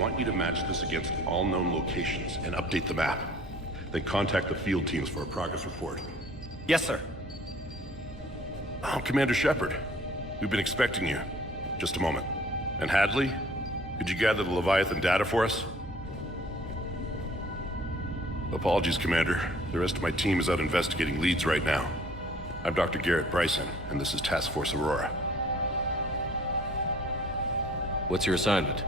want you to match this against all known locations and update the map. Then contact the field teams for a progress report. Yes, sir. Oh, Commander Shepard. We've been expecting you. Just a moment. And Hadley? Could you gather the Leviathan data for us? Apologies, Commander. The rest of my team is out investigating leads right now. I'm Dr. Garrett Bryson, and this is Task Force Aurora. What's your assignment?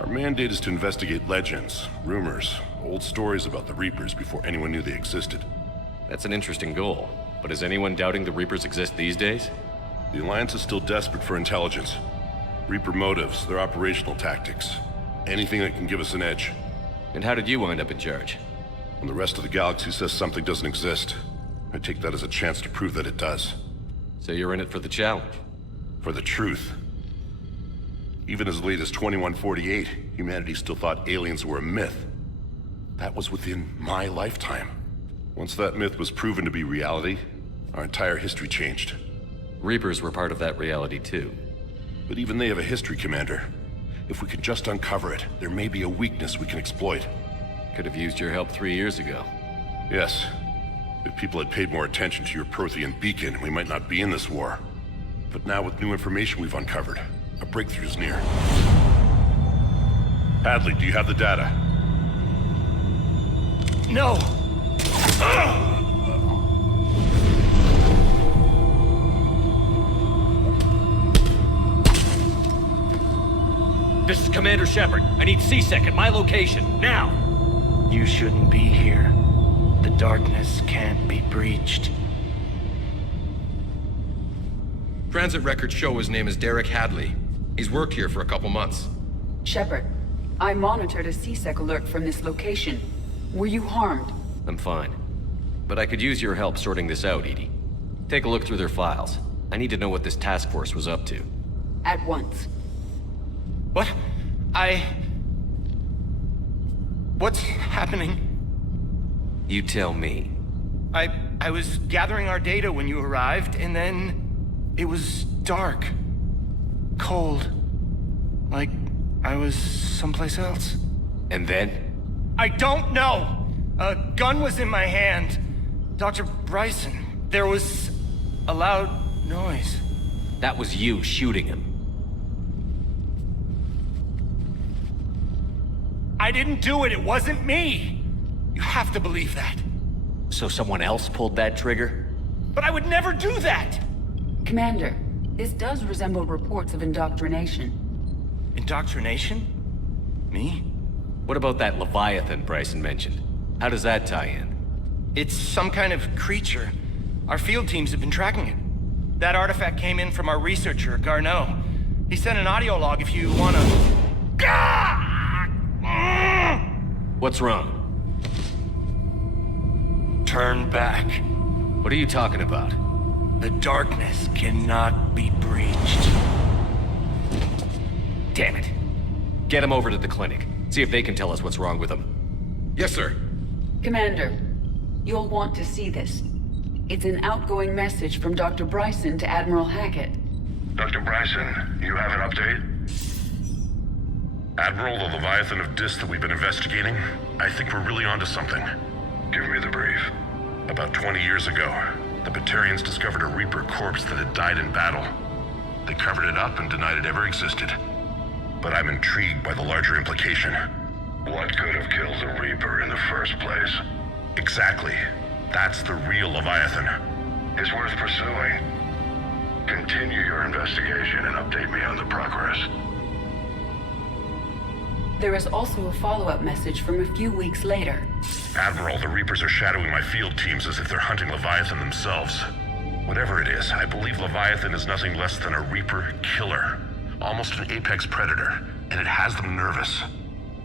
Our mandate is to investigate legends, rumors, old stories about the Reapers before anyone knew they existed. That's an interesting goal, but is anyone doubting the Reapers exist these days? The Alliance is still desperate for intelligence. Reaper motives, their operational tactics. Anything that can give us an edge. And how did you wind up in charge? When the rest of the galaxy says something doesn't exist, I take that as a chance to prove that it does. So you're in it for the challenge? For the truth. Even as late as 2148, humanity still thought aliens were a myth. That was within my lifetime. Once that myth was proven to be reality, our entire history changed. Reapers were part of that reality too. But even they have a history, Commander. If we could just uncover it, there may be a weakness we can exploit. Could have used your help 3 years ago. Yes. If people had paid more attention to your Prothean beacon, we might not be in this war. But now with new information we've uncovered, a breakthrough's near. Hadley, do you have the data? No! This is Commander Shepard. I need C-Sec at my location, now! You shouldn't be here. The darkness can't be breached. Transit records show his name is Derek Hadley. He's worked here for a couple months. Shepard, I monitored a C-Sec alert from this location. Were you harmed? I'm fine. But I could use your help sorting this out, Edie. Take a look through their files. I need to know what this task force was up to. At once. What? What's happening? You tell me. I was gathering our data when you arrived, and then it was dark. Cold. Like I was someplace else. And then? I don't know! A gun was in my hand. Dr. Bryson, there was a loud noise. That was you shooting him. I didn't do it, it wasn't me! You have to believe that. So someone else pulled that trigger? But I would never do that! Commander, this does resemble reports of indoctrination. Indoctrination? Me? What about that Leviathan Bryson mentioned? How does that tie in? It's some kind of creature. Our field teams have been tracking it. That artifact came in from our researcher, Garneau. He sent an audio log if you wanna... What's wrong? Turn back. What are you talking about? The darkness cannot be breached. Damn it. Get him over to the clinic. See if they can tell us what's wrong with him. Yes, sir. Commander, you'll want to see this. It's an outgoing message from Dr. Bryson to Admiral Hackett. Dr. Bryson, you have an update? Admiral, the Leviathan of Dis that we've been investigating, I think we're really onto something. Give me the brief. About 20 years ago, the Batarians discovered a Reaper corpse that had died in battle. They covered it up and denied it ever existed. But I'm intrigued by the larger implication. What could have killed the Reaper in the first place? Exactly. That's the real Leviathan. It's worth pursuing. Continue your investigation and update me on the progress. There is also a follow-up message from a few weeks later. Admiral, the Reapers are shadowing my field teams as if they're hunting Leviathan themselves. Whatever it is, I believe Leviathan is nothing less than a Reaper killer. Almost an apex predator, and it has them nervous.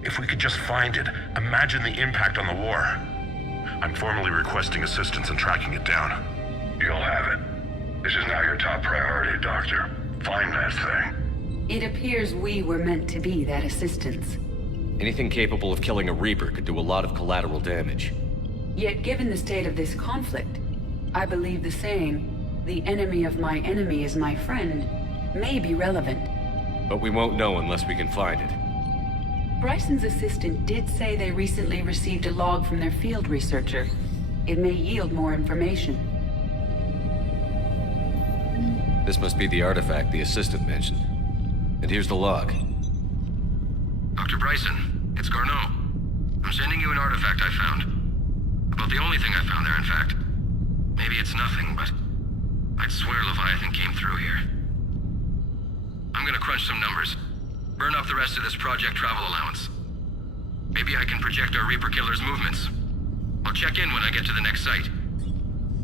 If we could just find it, imagine the impact on the war. I'm formally requesting assistance in tracking it down. You'll have it. This is now your top priority, Doctor. Find that thing. It appears we were meant to be that assistance. Anything capable of killing a Reaper could do a lot of collateral damage. Yet given the state of this conflict, I believe the saying, "The enemy of my enemy is my friend," may be relevant. But we won't know unless we can find it. Bryson's assistant did say they recently received a log from their field researcher. It may yield more information. This must be the artifact the assistant mentioned. And here's the log. Dr. Bryson, it's Garneau. I'm sending you an artifact I found. About the only thing I found there, in fact. Maybe it's nothing, but I'd swear Leviathan came through here. I'm gonna crunch some numbers. Burn up the rest of this project travel allowance. Maybe I can project our Reaper Killer's movements. I'll check in when I get to the next site.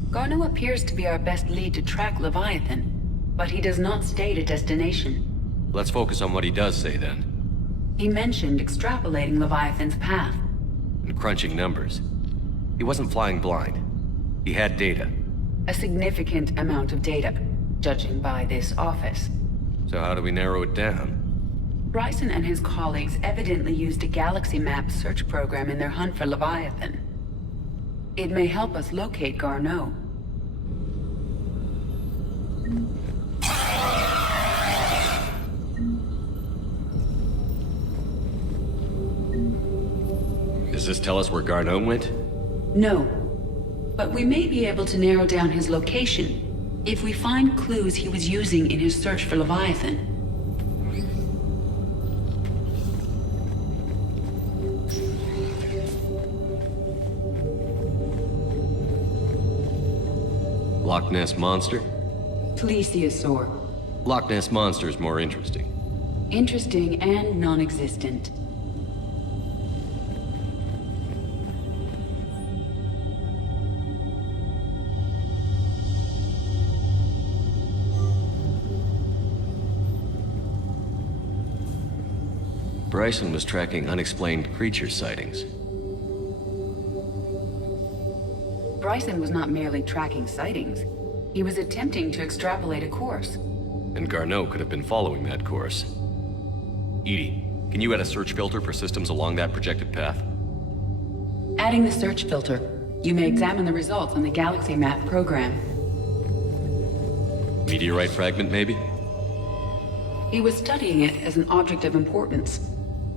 Garneau appears to be our best lead to track Leviathan, but he does not state a destination. Let's focus on what he does say then. He mentioned extrapolating Leviathan's path. And crunching numbers. He wasn't flying blind. He had data. A significant amount of data, judging by this office. So how do we narrow it down? Bryson and his colleagues evidently used a galaxy map search program in their hunt for Leviathan. It may help us locate Garneau. Does this tell us where Garneau went? No, but we may be able to narrow down his location if we find clues he was using in his search for Leviathan. Loch Ness Monster? Plesiosaur. Loch Ness Monster is more interesting. Interesting and non-existent. Bryson was tracking unexplained creature sightings. Bryson was not merely tracking sightings. He was attempting to extrapolate a course. And Garneau could have been following that course. Edie, can you add a search filter for systems along that projected path? Adding the search filter, you may examine the results on the galaxy map program. Meteorite fragment, maybe? He was studying it as an object of importance.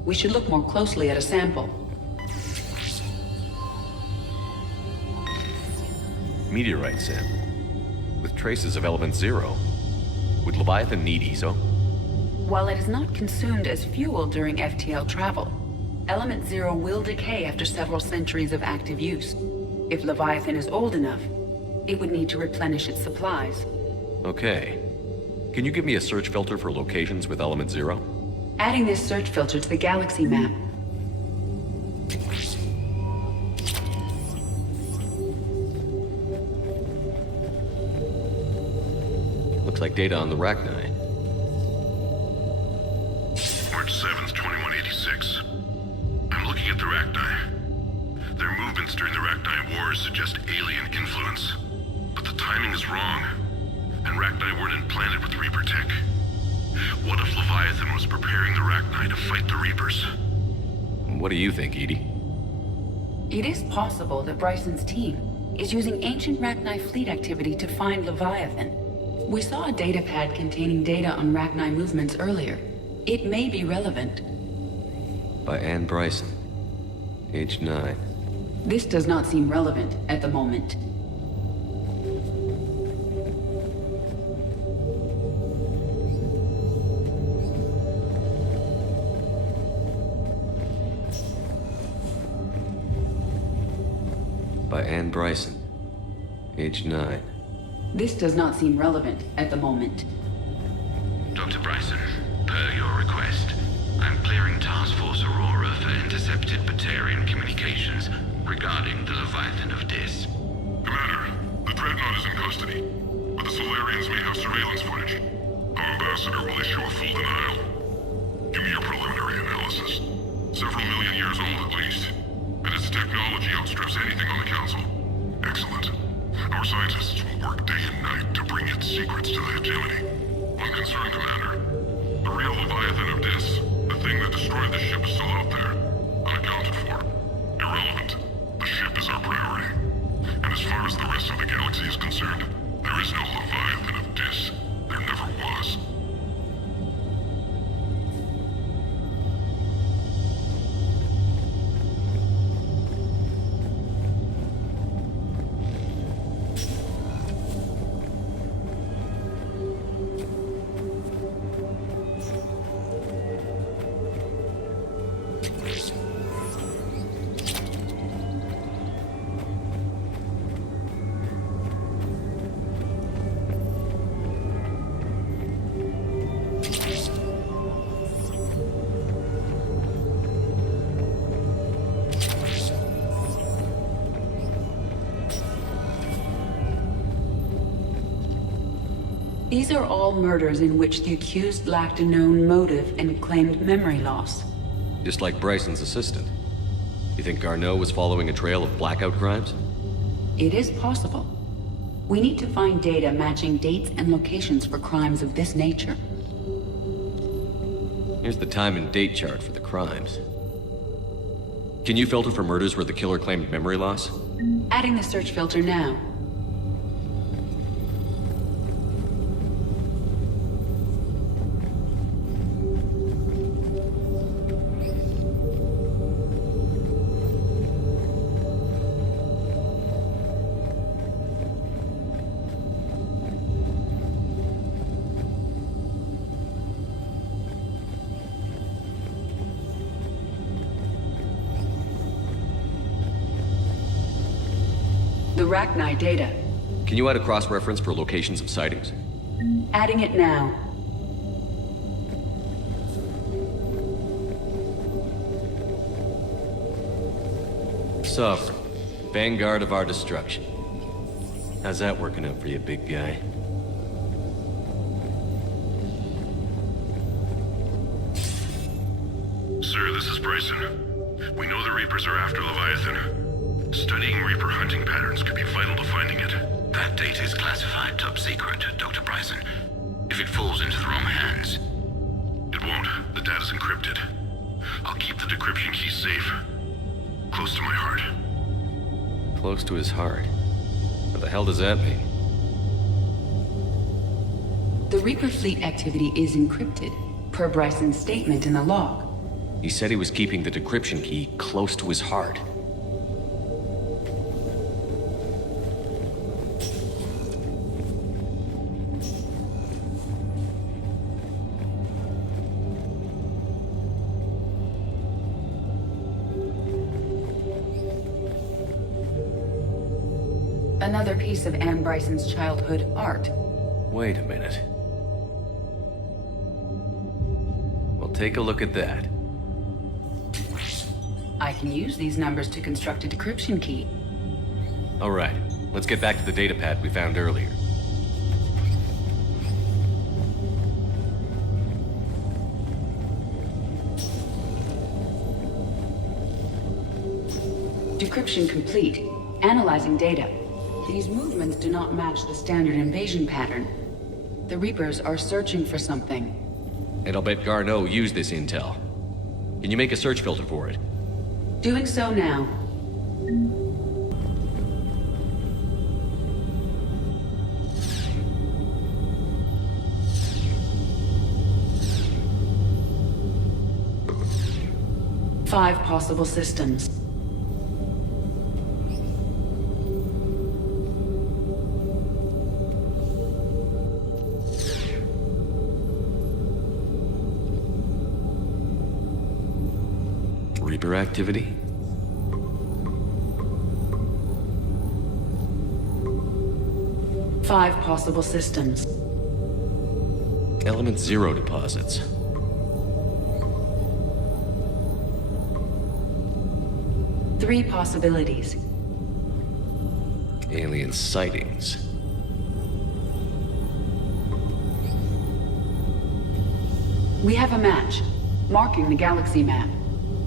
We should look more closely at a sample. Meteorite sample. With traces of element zero. Would Leviathan need ESO? While it is not consumed as fuel during FTL travel, element zero will decay after several centuries of active use. If Leviathan is old enough, it would need to replenish its supplies. Okay. Can you give me a search filter for locations with element zero? Adding this search filter to the galaxy map. Looks like data on the Rachni. March 7th, 2186. I'm looking at the Rachni. Their movements during the Rachni Wars suggest alien influence. But the timing is wrong. And Rachni weren't implanted with Reaper tech. What if Leviathan was preparing the Rachni to fight the Reapers? What do you think, Edie? It is possible that Bryson's team is using ancient Rachni fleet activity to find Leviathan. We saw a datapad containing data on Rachni movements earlier. It may be relevant. By Anne Bryson. Age 9. This does not seem relevant at the moment. By Anne Bryson. Age 9. This does not seem relevant at the moment. Dr. Bryson, per your request, I'm clearing Task Force Aurora for intercepted Batarian communications regarding the Leviathan of Dis. Commander, the Dreadnought is in custody, but the Solarians may have surveillance footage. Our ambassador will issue a full denial. Give me your preliminary analysis. Several million years old at least, and its technology outstrips anything on the Council. Excellent. Our scientists will work day and night to bring its secrets to the hegemony. One concern, Commander. The real Leviathan of Dis, the thing that destroyed the ship, is still out there. Unaccounted for. Irrelevant. The ship is our priority. And as far as the rest of the galaxy is concerned, there is no Leviathan of Dis. There never was. These are all murders in which the accused lacked a known motive and claimed memory loss. Just like Bryson's assistant. You think Garneau was following a trail of blackout crimes? It is possible. We need to find data matching dates and locations for crimes of this nature. Here's the time and date chart for the crimes. Can you filter for murders where the killer claimed memory loss? Adding the search filter now. The Rachni data. Can you add a cross-reference for locations of sightings? Adding it now. Sovereign, vanguard of our destruction. How's that working out for you, big guy? Sir, this is Bryson. We know the Reapers are after Leviathan. Studying Reaper hunting patterns could be vital to finding it. That data is classified top secret, Dr. Bryson. If it falls into the wrong hands... It won't. The data's encrypted. I'll keep the decryption key safe. Close to my heart. Close to his heart. What the hell does that mean? The Reaper fleet activity is encrypted, per Bryson's statement in the log. He said he was keeping the decryption key close to his heart. Another piece of Anne Bryson's childhood art. Wait a minute. Well, take a look at that. I can use these numbers to construct a decryption key. All right, let's get back to the data pad we found earlier. Decryption complete. Analyzing data. These movements do not match the standard invasion pattern. The Reapers are searching for something. And I'll bet Garneau used this intel. Can you make a search filter for it? Doing so now. Five possible systems. Reaper activity? Five possible systems. Element Zero deposits. Three possibilities. Alien sightings. We have a match, marking the galaxy map.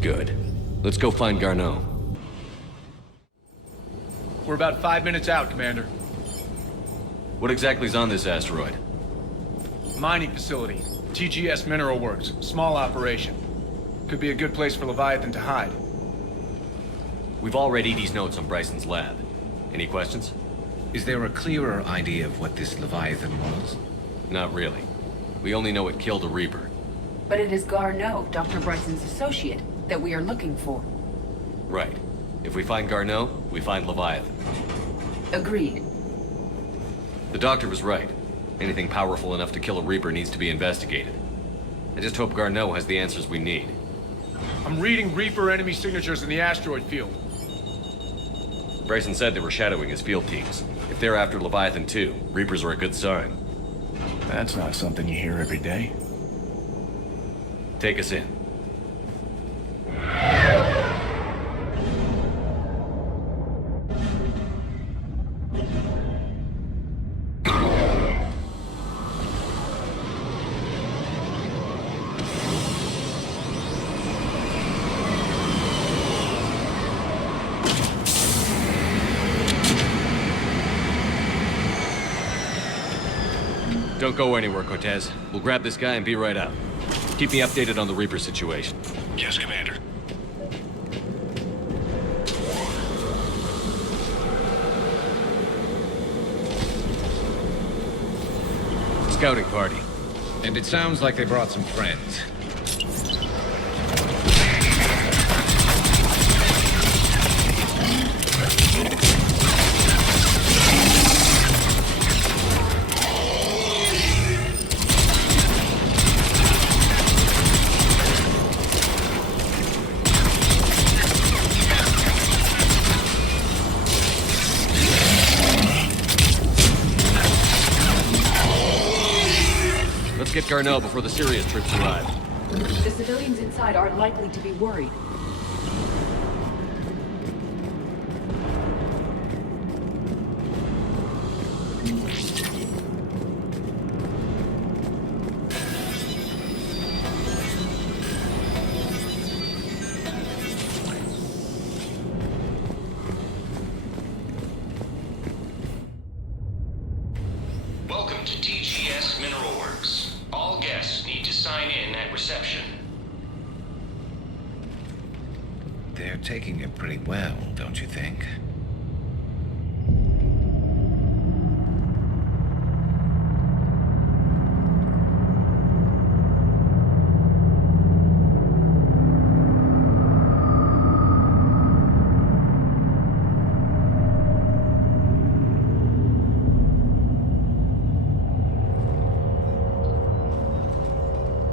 Good. Let's go find Garneau. We're about 5 minutes out, Commander. What exactly is on this asteroid? Mining facility. TGS Mineral Works. Small operation. Could be a good place for Leviathan to hide. We've all read Edie's notes on Bryson's lab. Any questions? Is there a clearer idea of what this Leviathan was? Not really. We only know it killed a Reaper. But it is Garneau, Dr. Bryson's associate, that we are looking for. Right. If we find Garneau, we find Leviathan. Agreed. The doctor was right. Anything powerful enough to kill a Reaper needs to be investigated. I just hope Garneau has the answers we need. I'm reading Reaper enemy signatures in the asteroid field. Bryson said they were shadowing his field teams. If they're after Leviathan too, Reapers are a good sign. That's not something you hear every day. Take us in. Don't go anywhere, Cortez. We'll grab this guy and be right out. Keep me updated on the Reaper situation. Yes, Commander. Scouting party. And it sounds like they brought some friends. Let's get Garneau before the serious troops arrive. The civilians inside aren't likely to be worried. Welcome to TGS Mineral Works. All guests need to sign in at reception. They're taking it pretty well, don't you think?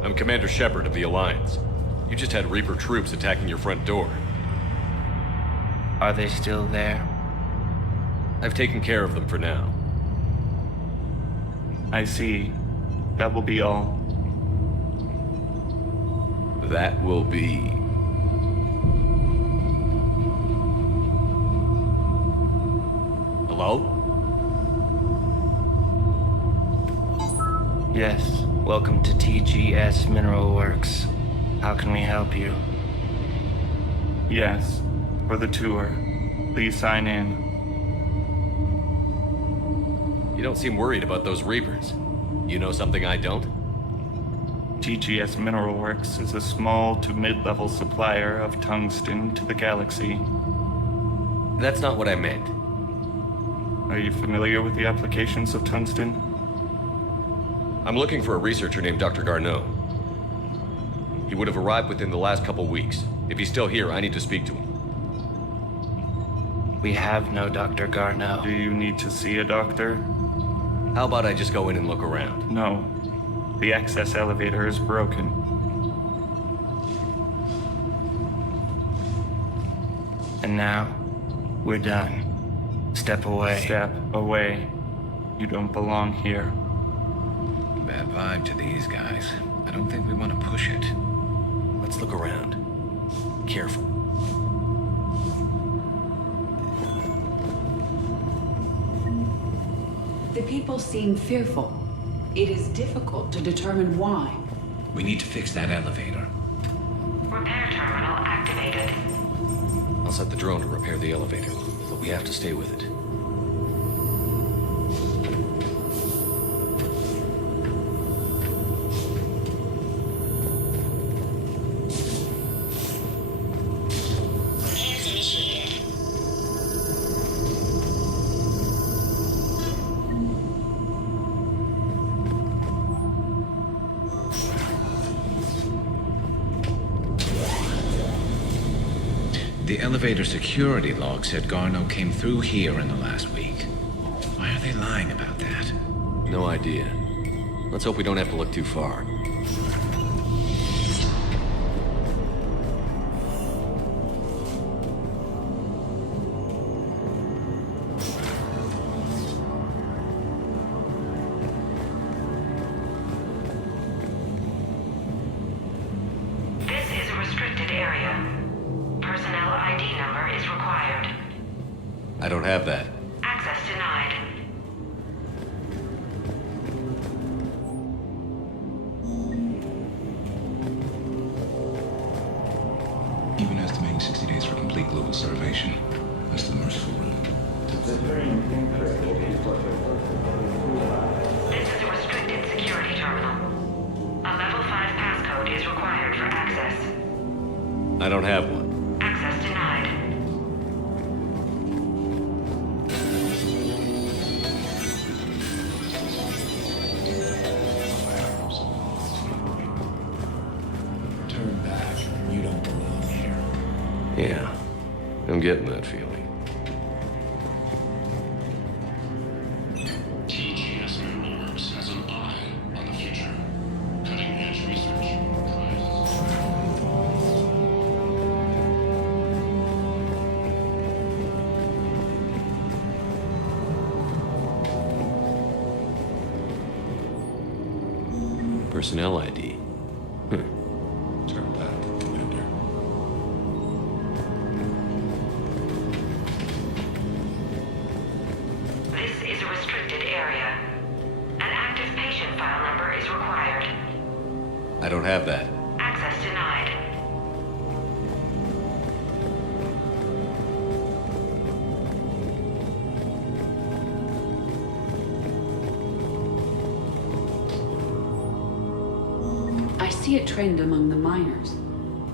I'm Commander Shepard of the Alliance. You just had Reaper troops attacking your front door. Are they still there? I've taken care of them for now. I see. That will be all. That will be... Hello? Yes. Welcome to TGS Mineral Works. How can we help you? Yes. For the tour. Please sign in. You don't seem worried about those Reapers. You know something I don't? TGS Mineral Works is a small to mid-level supplier of tungsten to the galaxy. That's not what I meant. Are you familiar with the applications of tungsten? I'm looking for a researcher named Dr. Garneau. He would have arrived within the last couple weeks. If he's still here, I need to speak to him. We have no Dr. Garneau. Do you need to see a doctor? How about I just go in and look around? No. The access elevator is broken. And now, we're done. Step away. Step away. You don't belong here. Bad vibe to these guys. I don't think we want to push it. Let's look around. Careful. The people seem fearful. It is difficult to determine why. We need to fix that elevator. Repair terminal activated. I'll set the drone to repair the elevator, but we have to stay with it. Scans initiated. The elevator security log said Garneau came through here in the last week. Why are they lying about that? No idea. Let's hope we don't have to look too far. This is a restricted area. Personnel ID number is required. I don't have that. Access denied. Even estimating 60 days for complete global starvation. That's the merciful route. This is a restricted I don't have one. Access denied. Turn back. You don't belong here. Yeah, I'm getting that feeling. TGS Lurks has an eye on the future. Cutting-edge research. Personnel ID. Turn back, Commander. This is a restricted area. An active patient file number is required. I don't have that. Access denied. I see a trend among the miners.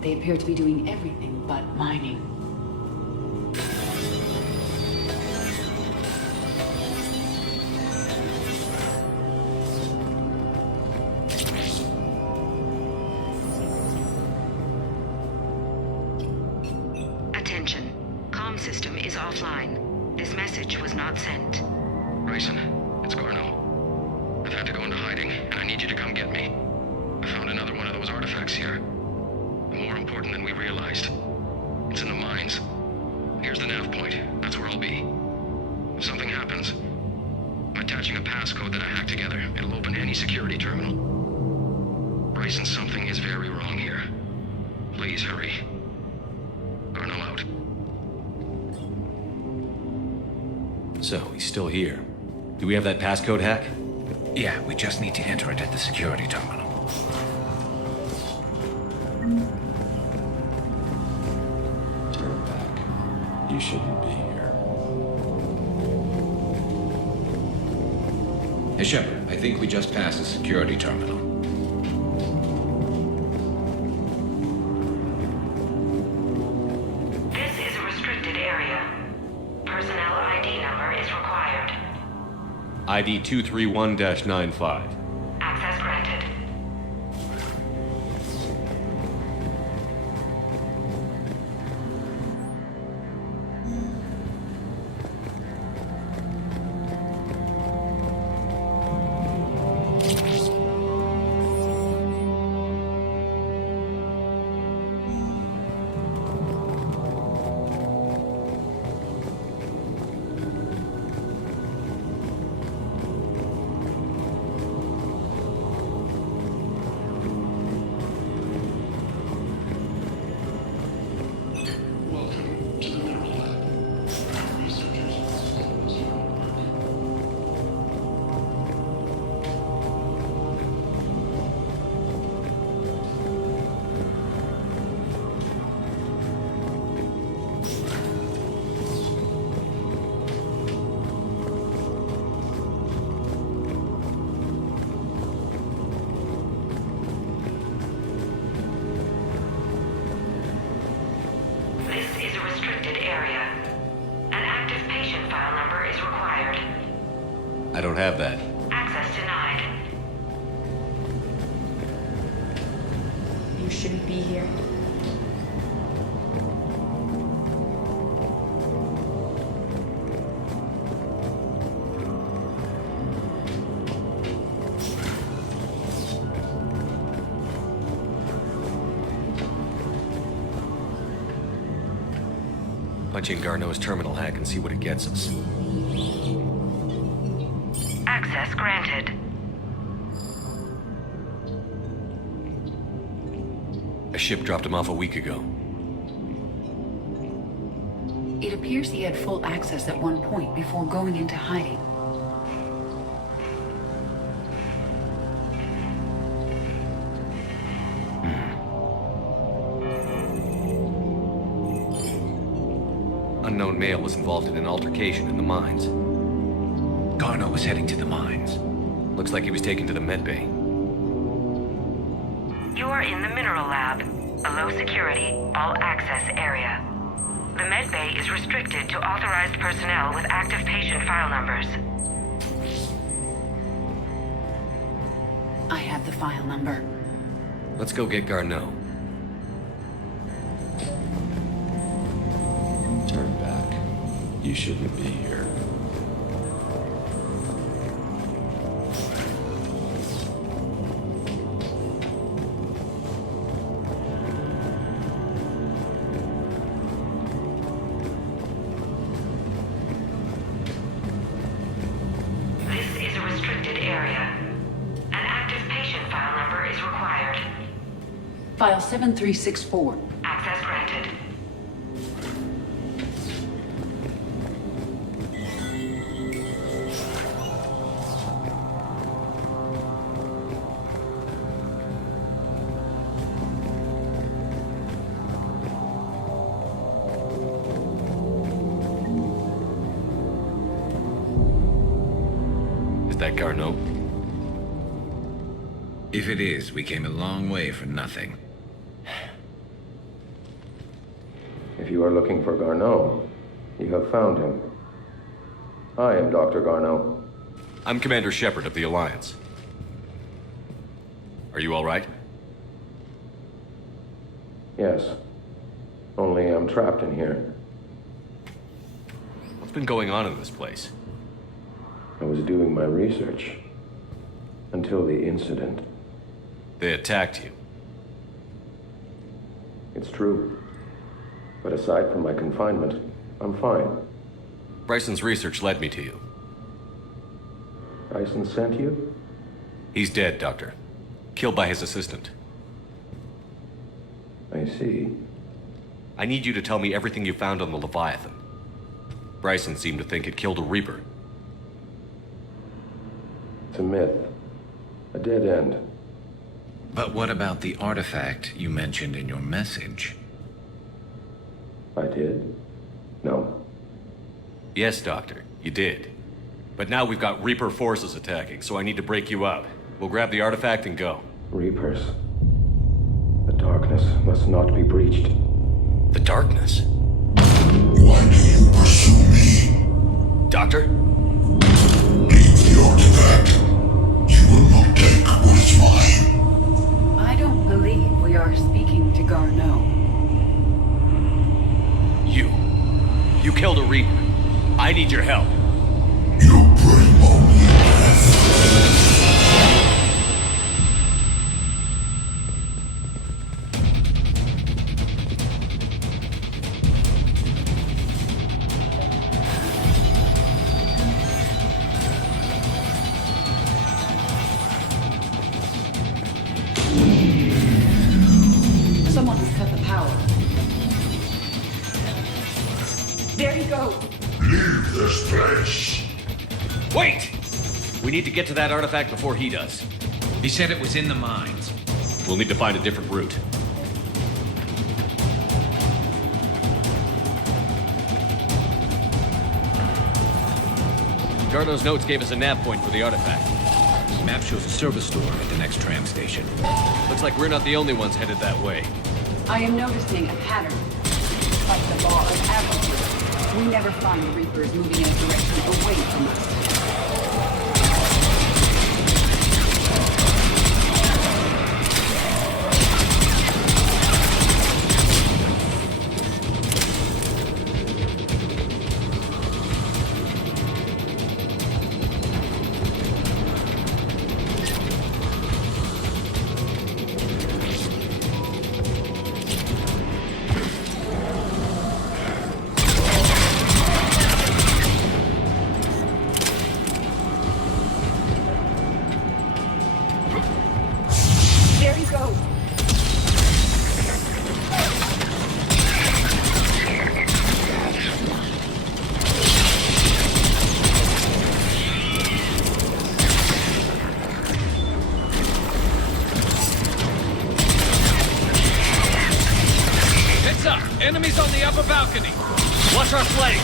They appear to be doing everything but mining. Attention. Comm system is offline. This message was not sent. Bryson, it's Garno. I've had to go into hiding, and I need you to come get me. I found another one of those artifacts here. More important than we realized. It's in the mines. Here's the nav point. That's where I'll be. If something happens, I'm attaching a passcode that I hacked together. It'll open any security terminal. Bryson, something is very wrong here. Please hurry. Garno out. So, he's still here. Do we have that passcode hack? Yeah, we just need to enter it at the security terminal. Turn back. You shouldn't be here. Hey, Shepard, I think we just passed the security terminal. This is a restricted area. Personnel ID number is required. ID 231-95. Access granted. Welcome to the Mineral Lab. Researchers follow zero work. This is a restricted area. An active patient file number is required. I don't have that. Access denied. You shouldn't be here. Punch in Garneau's terminal hack and see what it gets us. Access granted. A ship dropped him off a week ago. It appears he had full access at one point before going into hiding. Unknown male was involved in an altercation in the mines. Garno was heading to the mines. Looks like he was taken to the med bay. You are in the Mineral Lab. A low security, all access area. The med bay is restricted to authorized personnel with active patient file numbers. I have the file number. Let's go get Garneau. Turn back. You shouldn't be here. This is a restricted area. An active patient file number is required. File 7364. Access granted. Is that Garneau? If it is, we came a long way for nothing. If you are looking for Garneau, you have found him. I am Dr. Garneau. I'm Commander Shepard of the Alliance. Are you all right? Yes. Only I'm trapped in here. What's been going on in this place? I was doing my research. Until the incident. They attacked you. It's true. But aside from my confinement, I'm fine. Bryson's research led me to you. Bryson sent you? He's dead, Doctor. Killed by his assistant. I see. I need you to tell me everything you found on the Leviathan. Bryson seemed to think it killed a Reaper. It's a myth. A dead end. But what about the artifact you mentioned in your message? I did? No. Yes, Doctor, you did. But now we've got Reaper forces attacking, so I need to break you up. We'll grab the artifact and go. Reapers. The darkness must not be breached. The darkness? Why do you pursue me? Doctor? Leave the artifact. You will not take what is mine. I don't believe we are speaking to Garneau. You killed a Reaper. I need your help. You bring only death. Someone has cut the power. There he goes. Leave this place. Wait! We need to get to that artifact before he does. He said it was in the mines. We'll need to find a different route. Garneau's notes gave us a nav point for the artifact. The map shows a service store at the next tram station. Looks like we're not the only ones headed that way. I am noticing a pattern. Like the law of averages. We never find the Reapers moving in a direction away from us. There he goes. Heads up! Enemies on the upper balcony! Watch our flank!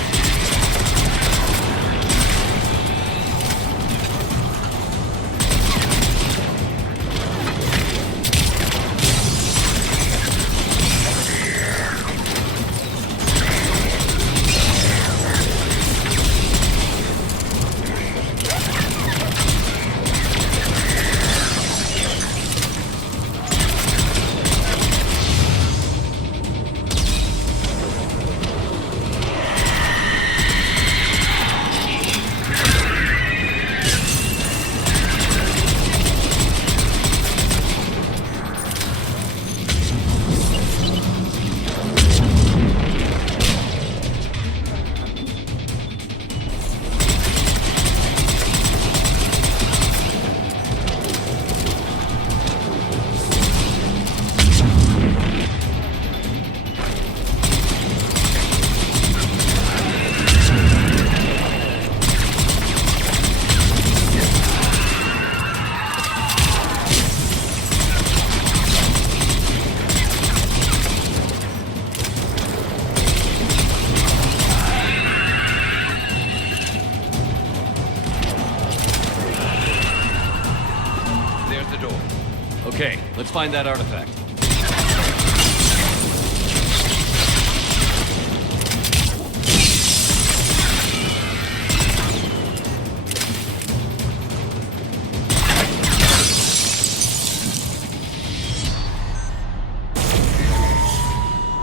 Okay, let's find that artifact.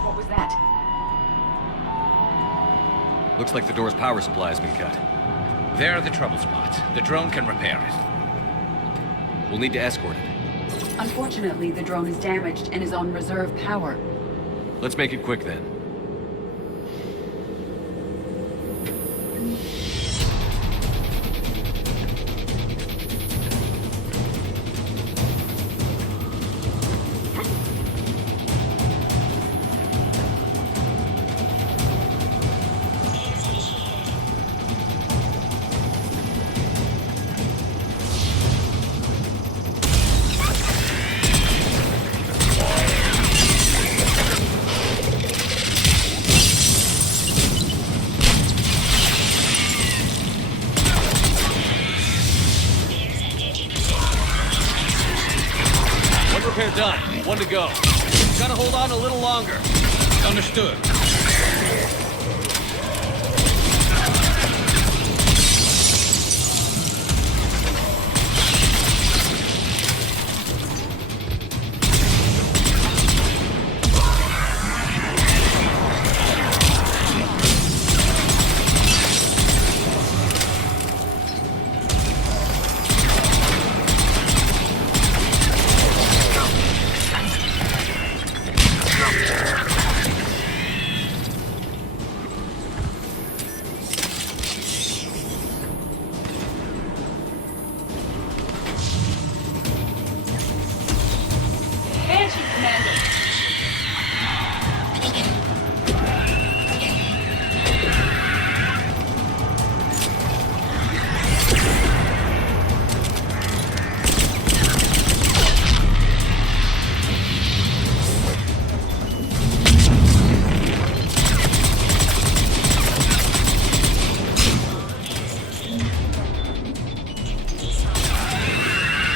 What was that? Looks like the door's power supply has been cut. There are the trouble spots. The drone can repair it. We'll need to escort it. Unfortunately, the drone is damaged and is on reserve power. Let's make it quick then. Repair done. One to go. Gotta hold on a little longer. Understood.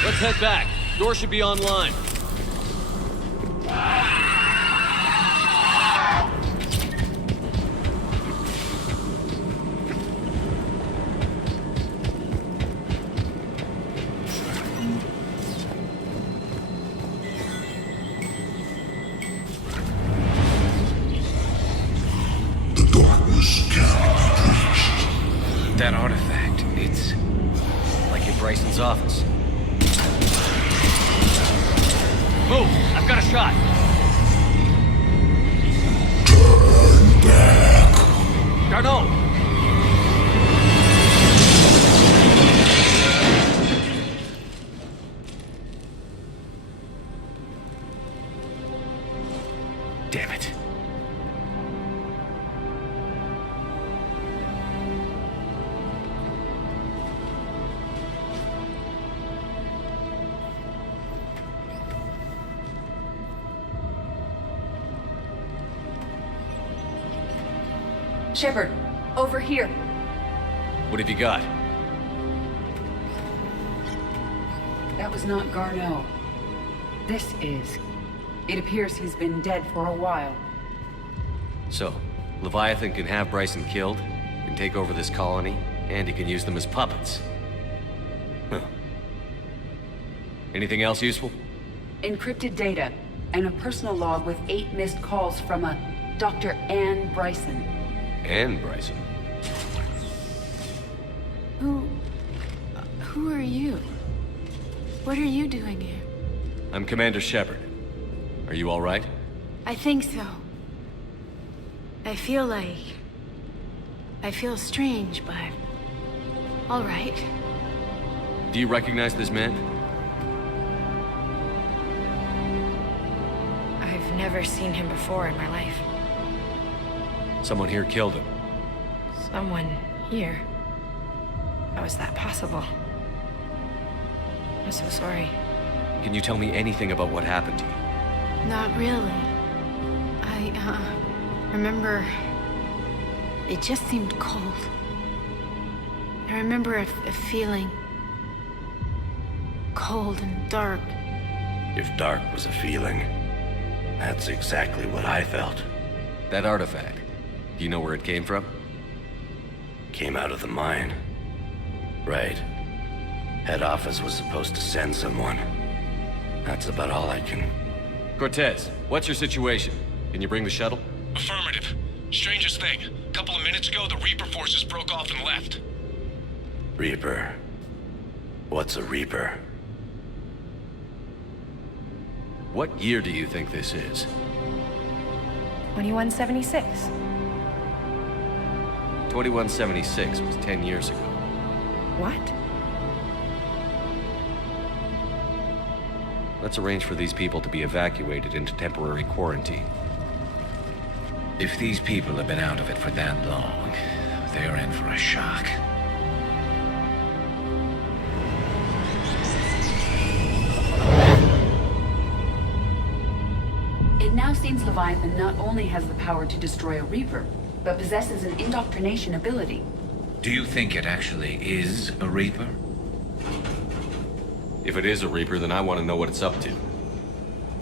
Let's head back. Door should be online. The darkness cannot be breached. That artifact, it's Like in Bryson's office. Move! I've got a shot! Turn back. Garneau! damn it. Shepard, over here. What have you got? That was not Garneau. This is. It appears he's been dead for a while. So, Leviathan can have Bryson killed, can take over this colony, and he can use them as puppets. Huh. Anything else useful? Encrypted data, and a personal log with 8 missed calls from a Dr. Ann Bryson. And Bryson. Who are you? What are you doing here? I'm Commander Shepard. Are you all right? I think so. I feel strange, but... all right. Do you recognize this man? I've never seen him before in my life. Someone here killed him. Someone here? How is that possible? I'm so sorry. Can you tell me anything about what happened to you? Not really. I remember... it just seemed cold. I remember a feeling... cold and dark. If dark was a feeling, that's exactly what I felt. That artifact, do you know where it came from? Came out of the mine. Right. Head office was supposed to send someone. That's about all I can... Cortez, what's your situation? Can you bring the shuttle? Affirmative. Strangest thing. A couple of minutes ago, the Reaper forces broke off and left. Reaper. What's a Reaper? What year do you think this is? 2176. 2176 was 10 years ago. What? Let's arrange for these people to be evacuated into temporary quarantine. If these people have been out of it for that long, they're in for a shock. It now seems Leviathan not only has the power to destroy a Reaper, but possesses an indoctrination ability. Do you think it actually is a Reaper? If it is a Reaper, then I want to know what it's up to.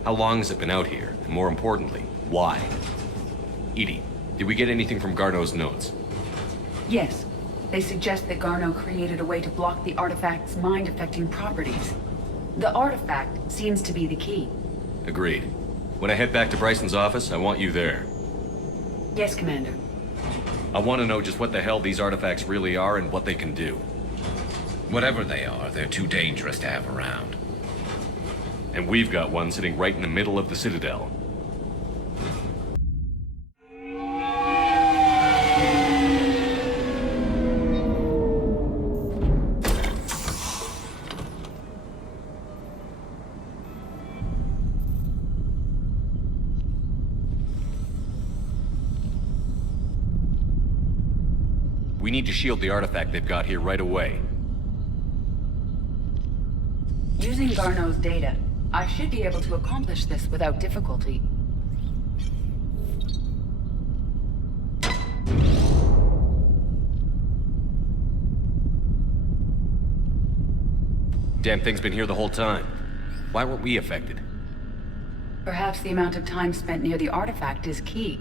How long has it been out here? And more importantly, why? Edie, did we get anything from Garneau's notes? Yes. They suggest that Garneau created a way to block the artifact's mind-affecting properties. The artifact seems to be the key. Agreed. When I head back to Bryson's office, I want you there. Yes, Commander. I want to know just what the hell these artifacts really are and what they can do. Whatever they are, they're too dangerous to have around. And we've got one sitting right in the middle of the Citadel. We need to shield the artifact they've got here right away. Using Garneau's data, I should be able to accomplish this without difficulty. Damn thing's been here the whole time. Why weren't we affected? Perhaps the amount of time spent near the artifact is key.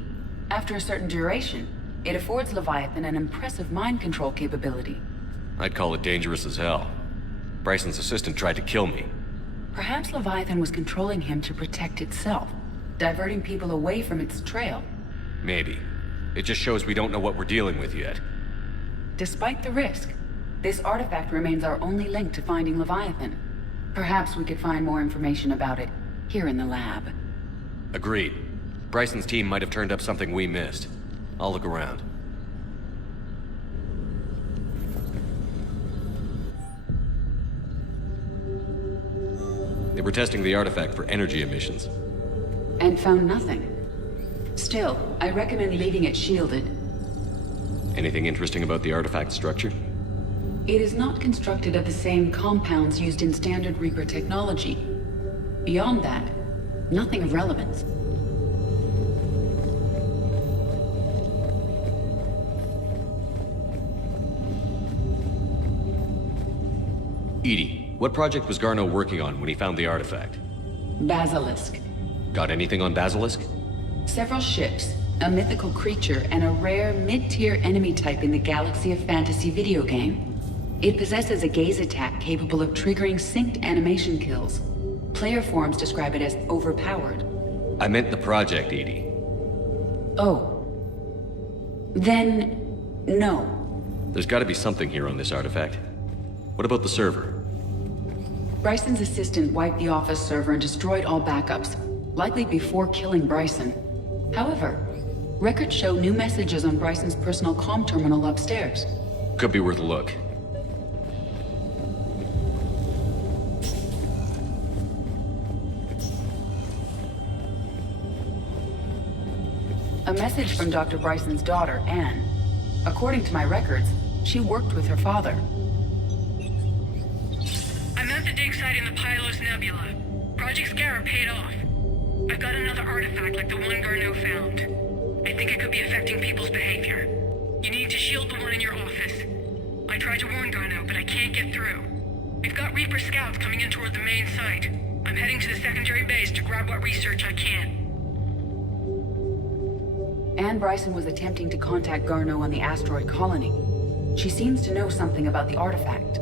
After a certain duration, it affords Leviathan an impressive mind control capability. I'd call it dangerous as hell. Bryson's assistant tried to kill me. Perhaps Leviathan was controlling him to protect itself, diverting people away from its trail. Maybe. It just shows we don't know what we're dealing with yet. Despite the risk, this artifact remains our only link to finding Leviathan. Perhaps we could find more information about it here in the lab. Agreed. Bryson's team might have turned up something we missed. I'll look around. They were testing the artifact for energy emissions. And found nothing. Still, I recommend leaving it shielded. Anything interesting about the artifact structure? It is not constructed of the same compounds used in standard Reaper technology. Beyond that, nothing of relevance. Edie, what project was Garneau working on when he found the artifact? Basilisk. Got anything on Basilisk? Several ships, a mythical creature, and a rare mid-tier enemy type in the Galaxy of Fantasy video game. It possesses a gaze attack capable of triggering synced animation kills. Player forums describe it as overpowered. I meant the project, Edie. Oh. Then, no. There's got to be something here on this artifact. What about the server? Bryson's assistant wiped the office server and destroyed all backups, likely before killing Bryson. However, records show new messages on Bryson's personal comm terminal upstairs. Could be worth a look. A message from Dr. Bryson's daughter, Anne. According to my records, she worked with her father. I'm at the dig site in the Pylos Nebula. Project Scarab paid off. I've got another artifact like the one Garneau found. I think it could be affecting people's behavior. You need to shield the one in your office. I tried to warn Garneau, but I can't get through. We've got Reaper scouts coming in toward the main site. I'm heading to the secondary base to grab what research I can. Anne Bryson was attempting to contact Garneau on the asteroid colony. She seems to know something about the artifact.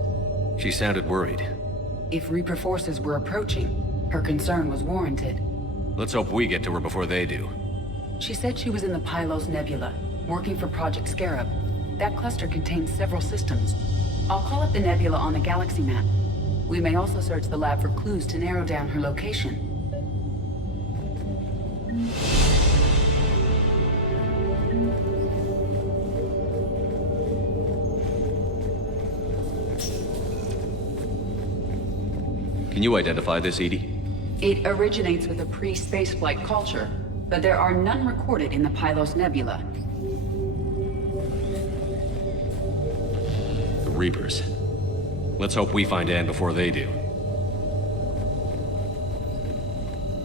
She sounded worried. If Reaper forces were approaching, her concern was warranted. Let's hope we get to her before they do. She said she was in the Pylos Nebula, working for Project Scarab. That cluster contains several systems. I'll call up the nebula on the galaxy map. We may also search the lab for clues to narrow down her location. Can you identify this, Edie? It originates with a pre-spaceflight culture, but there are none recorded in the Pylos Nebula. The Reapers. Let's hope we find Anne before they do.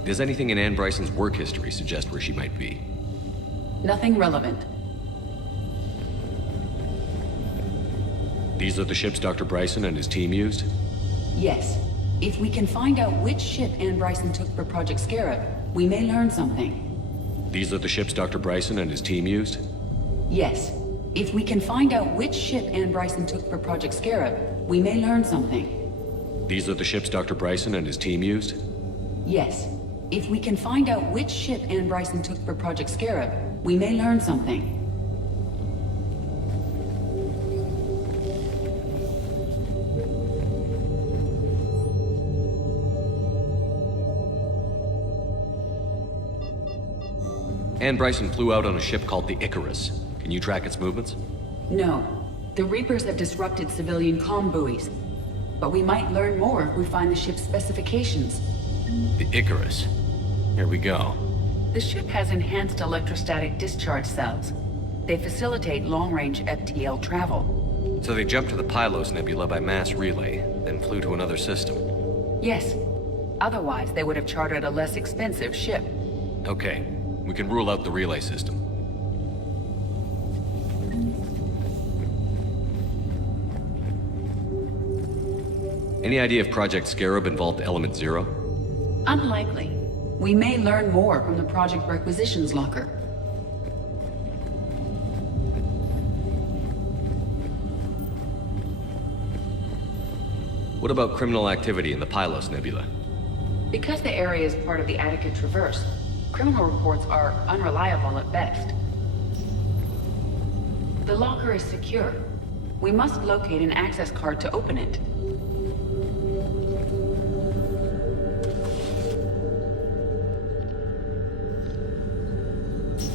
Does anything in Anne Bryson's work history suggest where she might be? Nothing relevant. These are the ships Dr. Bryson and his team used? Yes. If we can find out which ship Anne Bryson took for Project Scarab, we may learn something. These are the ships Dr. Bryson and his team used? Yes. If we can find out which ship Anne Bryson took for Project Scarab, we may learn something. These are the ships Dr. Bryson and his team used? Yes. If we can find out which ship Anne Bryson took for Project Scarab, we may learn something. Anne Bryson flew out on a ship called the Icarus. Can you track its movements? No. The Reapers have disrupted civilian comm buoys. But we might learn more if we find the ship's specifications. The Icarus. Here we go. The ship has enhanced electrostatic discharge cells. They facilitate long-range FTL travel. So they jumped to the Pylos Nebula by mass relay, then flew to another system. Yes. Otherwise, they would have chartered a less expensive ship. Okay. We can rule out the relay system. Any idea if Project Scarab involved Element Zero? Unlikely. We may learn more from the Project Requisitions Locker. What about criminal activity in the Pylos Nebula? Because the area is part of the Attica Traverse, criminal reports are unreliable at best. The locker is secure. We must locate an access card to open it.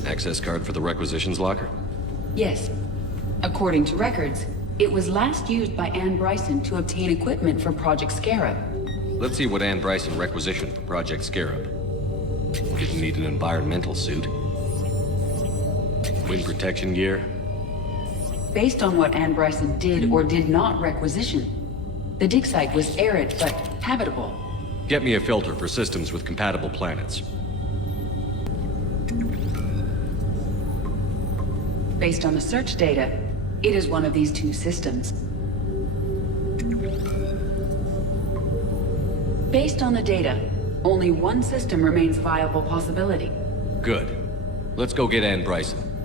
Access card for the requisitions locker? Yes. According to records, it was last used by Anne Bryson to obtain equipment for Project Scarab. Let's see what Anne Bryson requisitioned for Project Scarab. Didn't need an environmental suit. Wind protection gear. Based on what Anne Bryson did or did not requisition, the dig site was arid but habitable. Get me a filter for systems with compatible planets. Based on the search data, it is one of these two systems. Based on the data, only one system remains a viable possibility. Good. Let's go get Anne Bryson.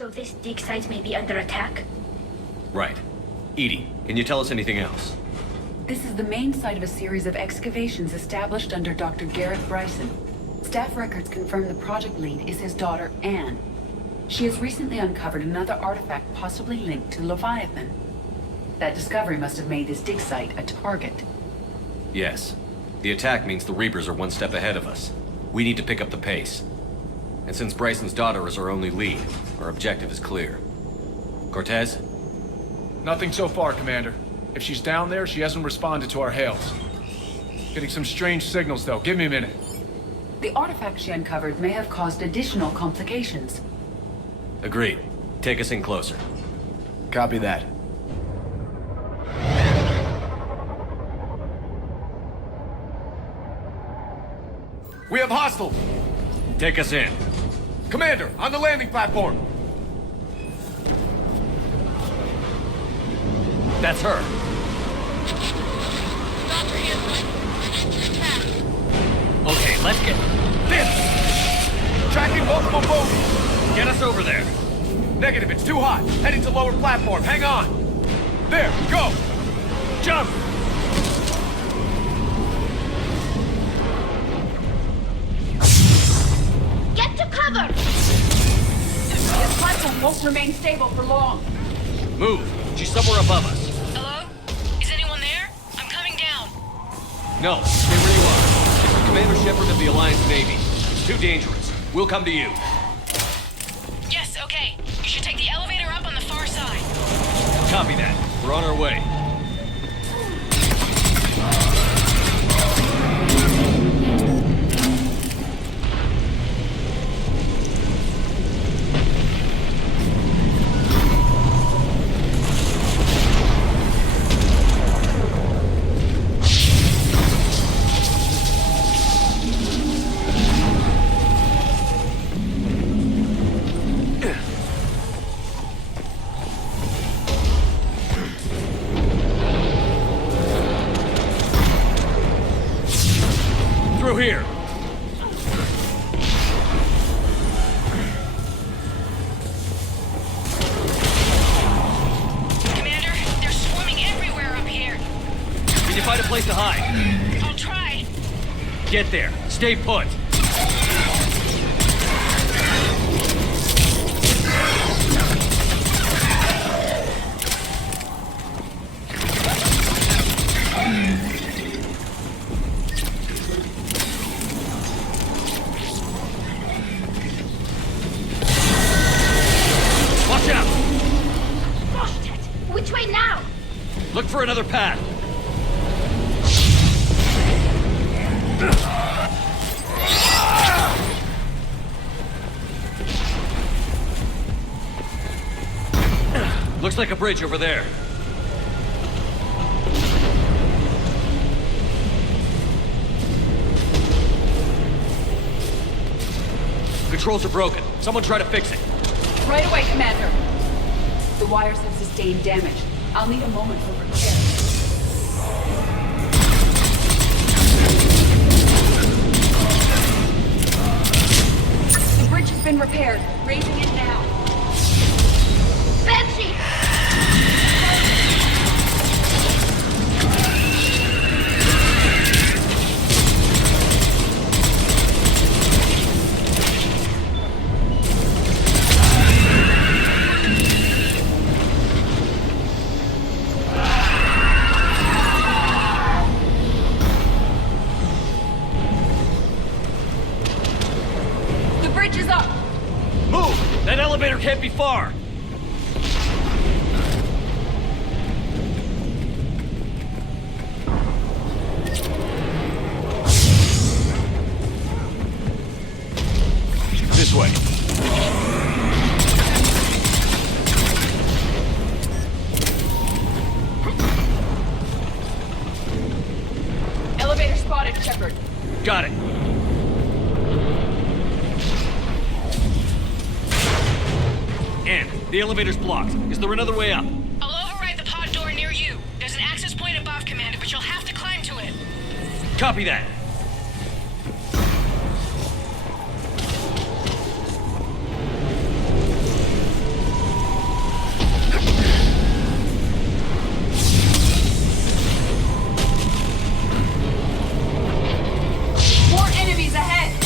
So this dig site may be under attack? Right. Edie, can you tell us anything else? This is the main site of a series of excavations established under Dr. Gareth Bryson. Staff records confirm the project lead is his daughter, Anne. She has recently uncovered another artifact possibly linked to Leviathan. That discovery must have made this dig site a target. Yes. The attack means the Reapers are one step ahead of us. We need to pick up the pace. And since Bryson's daughter is our only lead, our objective is clear. Cortez? Nothing so far, Commander. If she's down there, she hasn't responded to our hails. Getting some strange signals, though. Give me a minute. The artifact she uncovered may have caused additional complications. Agreed. Take us in closer. Copy that. We have hostiles! Take us in. Commander, on the landing platform! That's her. Okay, let's get... This! Tracking multiple boats! Get us over there. Negative, it's too hot. Heading to lower platform, hang on! There, go! Jump! Get to cover! This platform won't remain stable for long. Move. She's somewhere above us. Hello? Is anyone there? I'm coming down. No, stay where you are. This is Commander Shepard of the Alliance Navy. It's too dangerous. We'll come to you. Yes, okay. You should take the elevator up on the far side. Copy that. We're on our way. Here. Commander, they're swarming everywhere up here. Can you find a place to hide? I'll try. Get there. Stay put. Which way now? Look for another path. Looks like a bridge over there. Controls are broken. Someone try to fix it. Right away, Commander. The wires have sustained damage. I'll need a moment for repair. The bridge has been repaired. Raising it now. Banshee! elevator can't be far. This way. Elevator spotted, Shepard. Got it. Ann, the elevator's blocked. Is there another way up? I'll override the pod door near you. There's an access point above, Commander, but you'll have to climb to it. Copy that. More enemies ahead!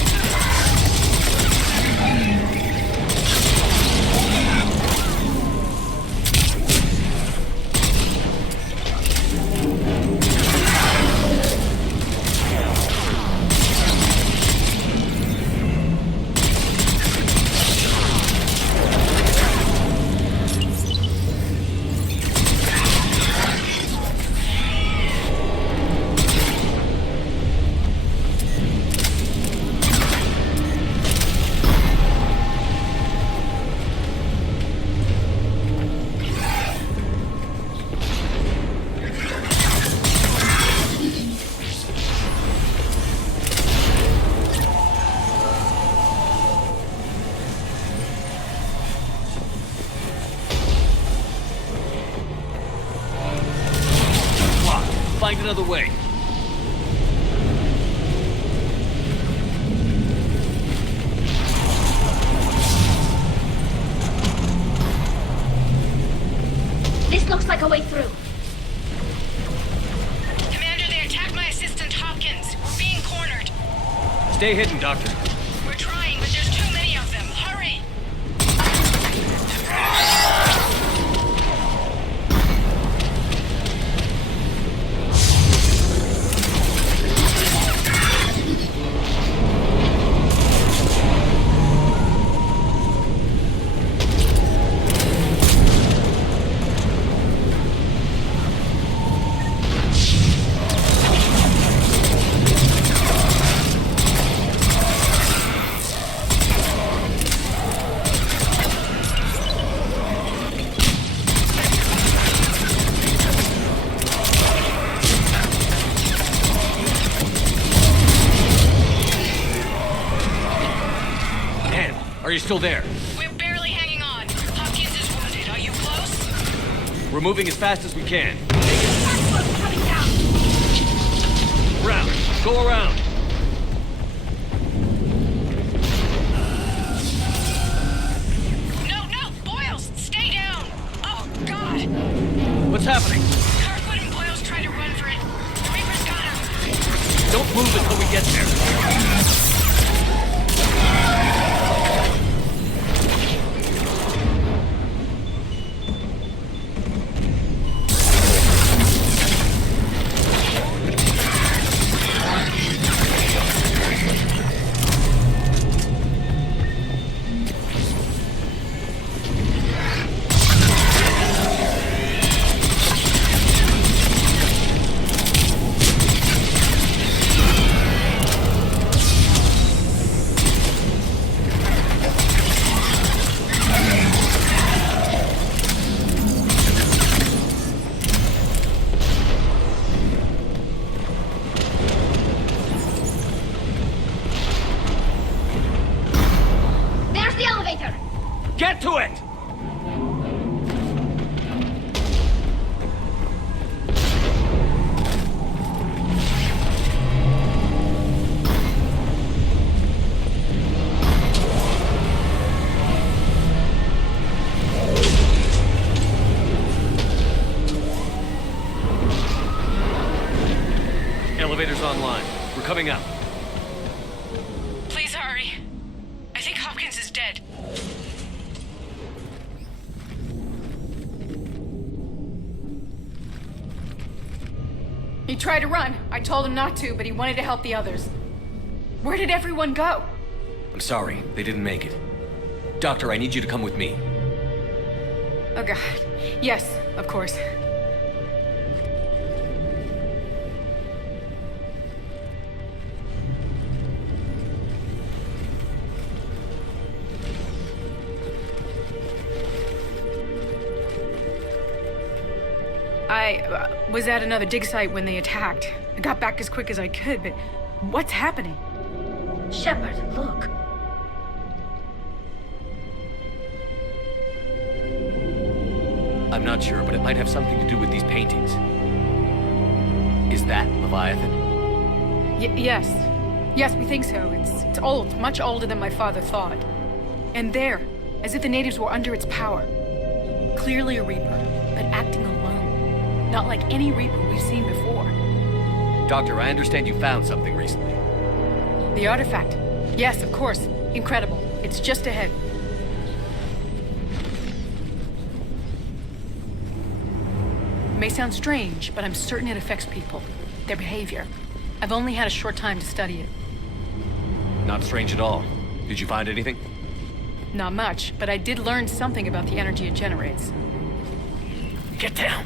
find another way. This looks like a way through. Commander, they attacked my assistant Hopkins. We're being cornered. Stay hidden, Doctor. We're trying, but there's too many of them. Hurry! Are you still there? We're barely hanging on. Hopkins is wounded. Are you close? We're moving as fast as we can. Coming down. Round. Go around. No! Boyles! Stay down! Oh, God! What's happening? Kirkwood and Boyles tried to run for it. The Reaper's got him. Don't move until we get there. There's the elevator. Get to it! Elevator's online. We're coming out. Please hurry. I think Hopkins is dead. He tried to run. I told him not to, but he wanted to help the others. Where did everyone go? I'm sorry, they didn't make it. Doctor, I need you to come with me. Oh, God. Yes, of course. I was at another dig site when they attacked. I got back as quick as I could, but what's happening? Shepard, look. I'm not sure, but it might have something to do with these paintings. Is that Leviathan? Yes. Yes, we think so. It's old, much older than my father thought. And there, as if the natives were under its power. Clearly a Reaper, but acting alone. Not like any Reaper we've seen before. Doctor, I understand you found something recently. The artifact. Yes, of course. Incredible. It's just ahead. May sound strange, but I'm certain it affects people. Their behavior. I've only had a short time to study it. Not strange at all. Did you find anything? Not much, but I did learn something about the energy it generates. Get down!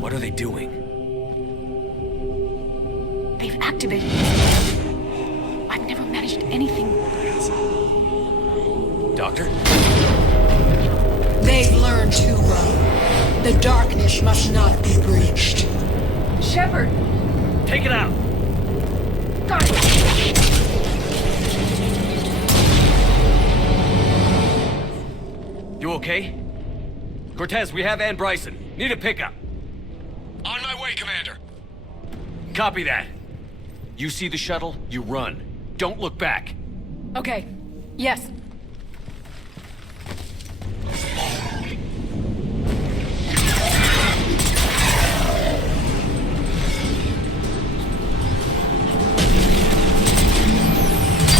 What are they doing? They've activated it. I've never managed anything. Doctor? They've learned too well. The darkness must not be breached. Shepard! Take it out! Got it. okay? Cortez, we have Ann Bryson. Need a pickup. On my way, Commander. Copy that. You see the shuttle, you run. Don't look back. Okay. Yes.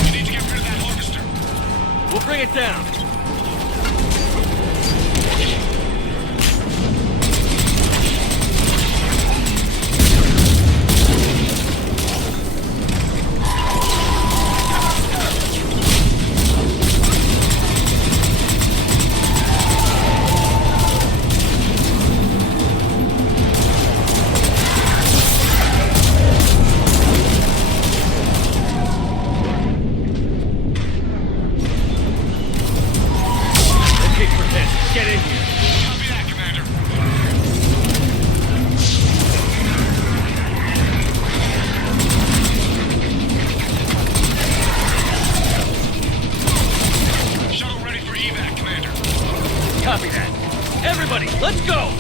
You need to get rid of that harvester. We'll bring it down. Get in here. Copy that, Commander. Shuttle ready for evac, Commander. Copy that. Everybody, let's go!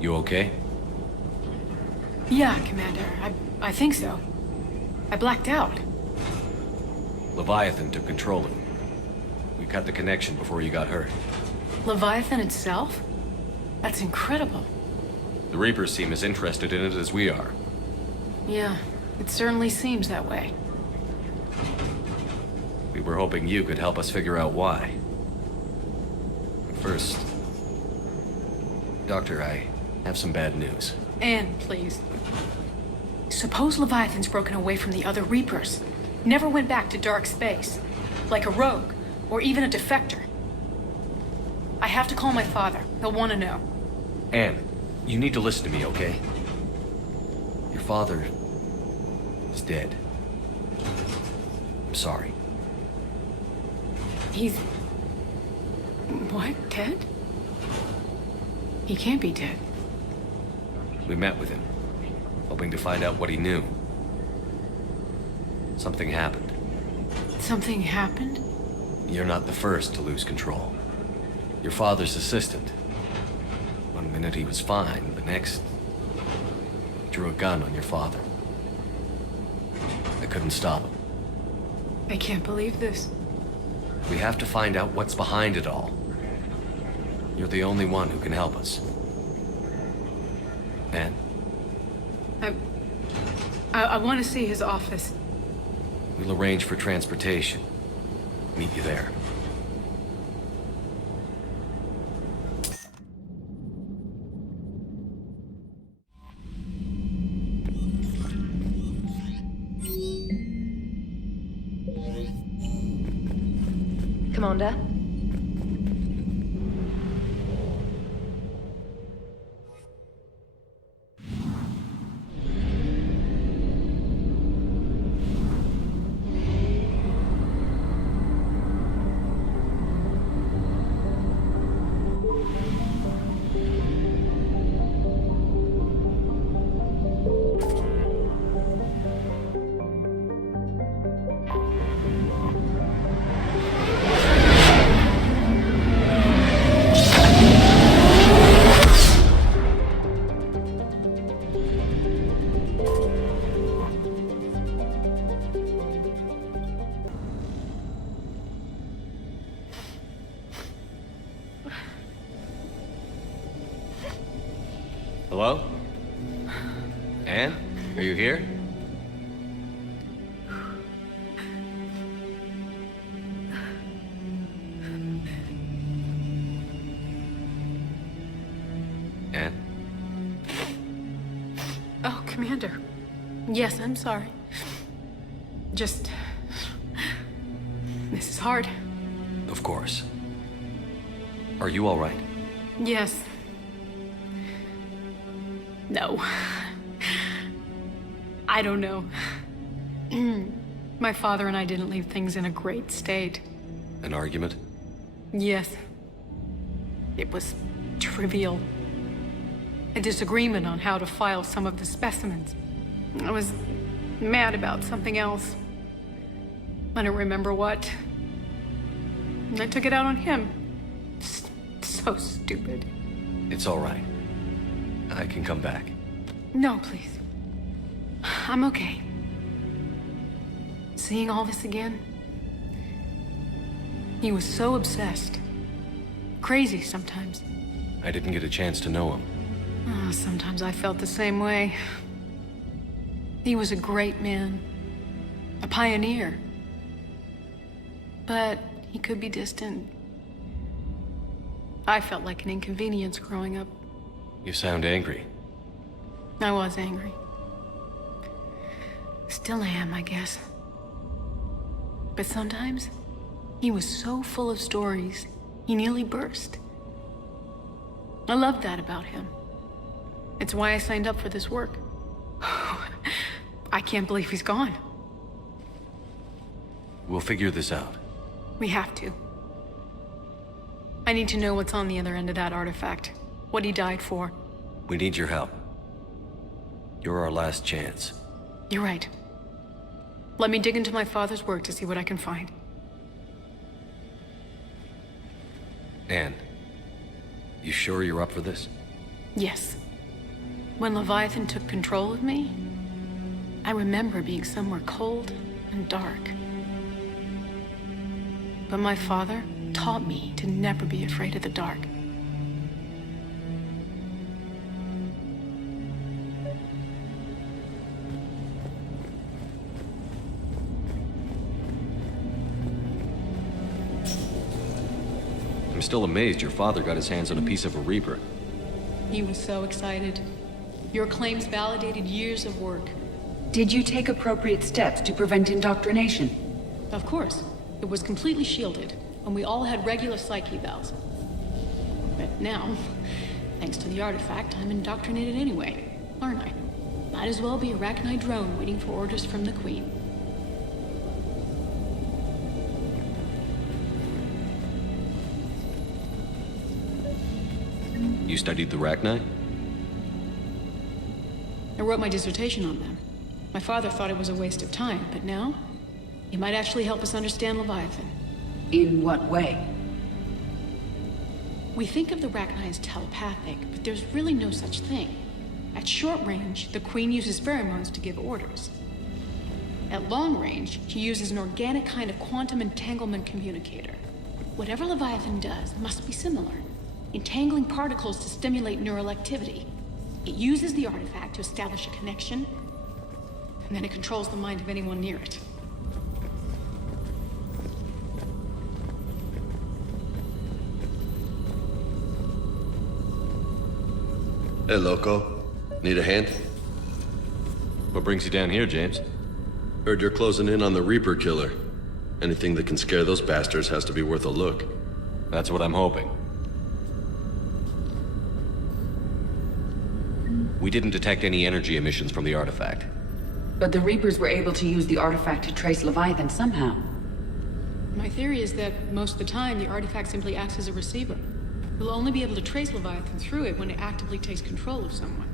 You okay? Yeah, Commander. I think so. I blacked out. Leviathan took control of it. We cut the connection before you got hurt. Leviathan itself? That's incredible. The Reapers seem as interested in it as we are. Yeah, it certainly seems that way. We were hoping you could help us figure out why. First, Doctor, I have some bad news. Anne, please. Suppose Leviathan's broken away from the other Reapers. Never went back to dark space. Like a rogue, or even a defector. I have to call my father. He'll want to know. Anne, you need to listen to me, okay? Your father is dead. I'm sorry. He's... what? Dead? He can't be dead. We met with him, hoping to find out what he knew. Something happened. Something happened? You're not the first to lose control. Your father's assistant. One minute he was fine, the next... drew a gun on your father. I couldn't stop him. I can't believe this. We have to find out what's behind it all. You're the only one who can help us. Anne? I want to see his office. We'll arrange for transportation. Meet you there. Commander? Hello? Anne? Are you here? Anne? Oh, Commander. Yes, I'm sorry. Just... this is hard. Of course. Are you all right? Yes. No. I don't know. My father and I didn't leave things in a great state. An argument? Yes. It was trivial. A disagreement on how to file some of the specimens. I was mad about something else. I don't remember what. I took it out on him. So stupid. It's all right. I can come back. No, please. I'm okay. Seeing all this again? He was so obsessed. Crazy sometimes. I didn't get a chance to know him. Sometimes I felt the same way. He was a great man. A pioneer. But he could be distant. I felt like an inconvenience growing up. You sound angry. I was angry. Still am, I guess. But sometimes, he was so full of stories, he nearly burst. I loved that about him. It's why I signed up for this work. I can't believe he's gone. We'll figure this out. We have to. I need to know what's on the other end of that artifact. What he died for. We need your help. You're our last chance. You're right. Let me dig into my father's work to see what I can find. Anne, you sure you're up for this? Yes. When Leviathan took control of me, I remember being somewhere cold and dark. But my father taught me to never be afraid of the dark. I'm still amazed your father got his hands on a piece of a Reaper. He was so excited. Your claims validated years of work. Did you take appropriate steps to prevent indoctrination? Of course. It was completely shielded, and we all had regular psych evals. But now, thanks to the artifact, I'm indoctrinated anyway, aren't I? Might as well be a Arachnite drone waiting for orders from the Queen. You studied the Arachnite? I wrote my dissertation on them. My father thought it was a waste of time, but now, it might actually help us understand Leviathan. In what way? We think of the Arachnite as telepathic, but there's really no such thing. At short range, the Queen uses pheromones to give orders. At long range, she uses an organic kind of quantum entanglement communicator. Whatever Leviathan does must be similar, entangling particles to stimulate neural activity. It uses the artifact to establish a connection, and then it controls the mind of anyone near it. Hey, Loco. Need a hand? What brings you down here, James? Heard you're closing in on the Reaper killer. Anything that can scare those bastards has to be worth a look. That's what I'm hoping. We didn't detect any energy emissions from the artifact. But the Reapers were able to use the artifact to trace Leviathan somehow. My theory is that most of the time, the artifact simply acts as a receiver. We'll only be able to trace Leviathan through it when it actively takes control of someone.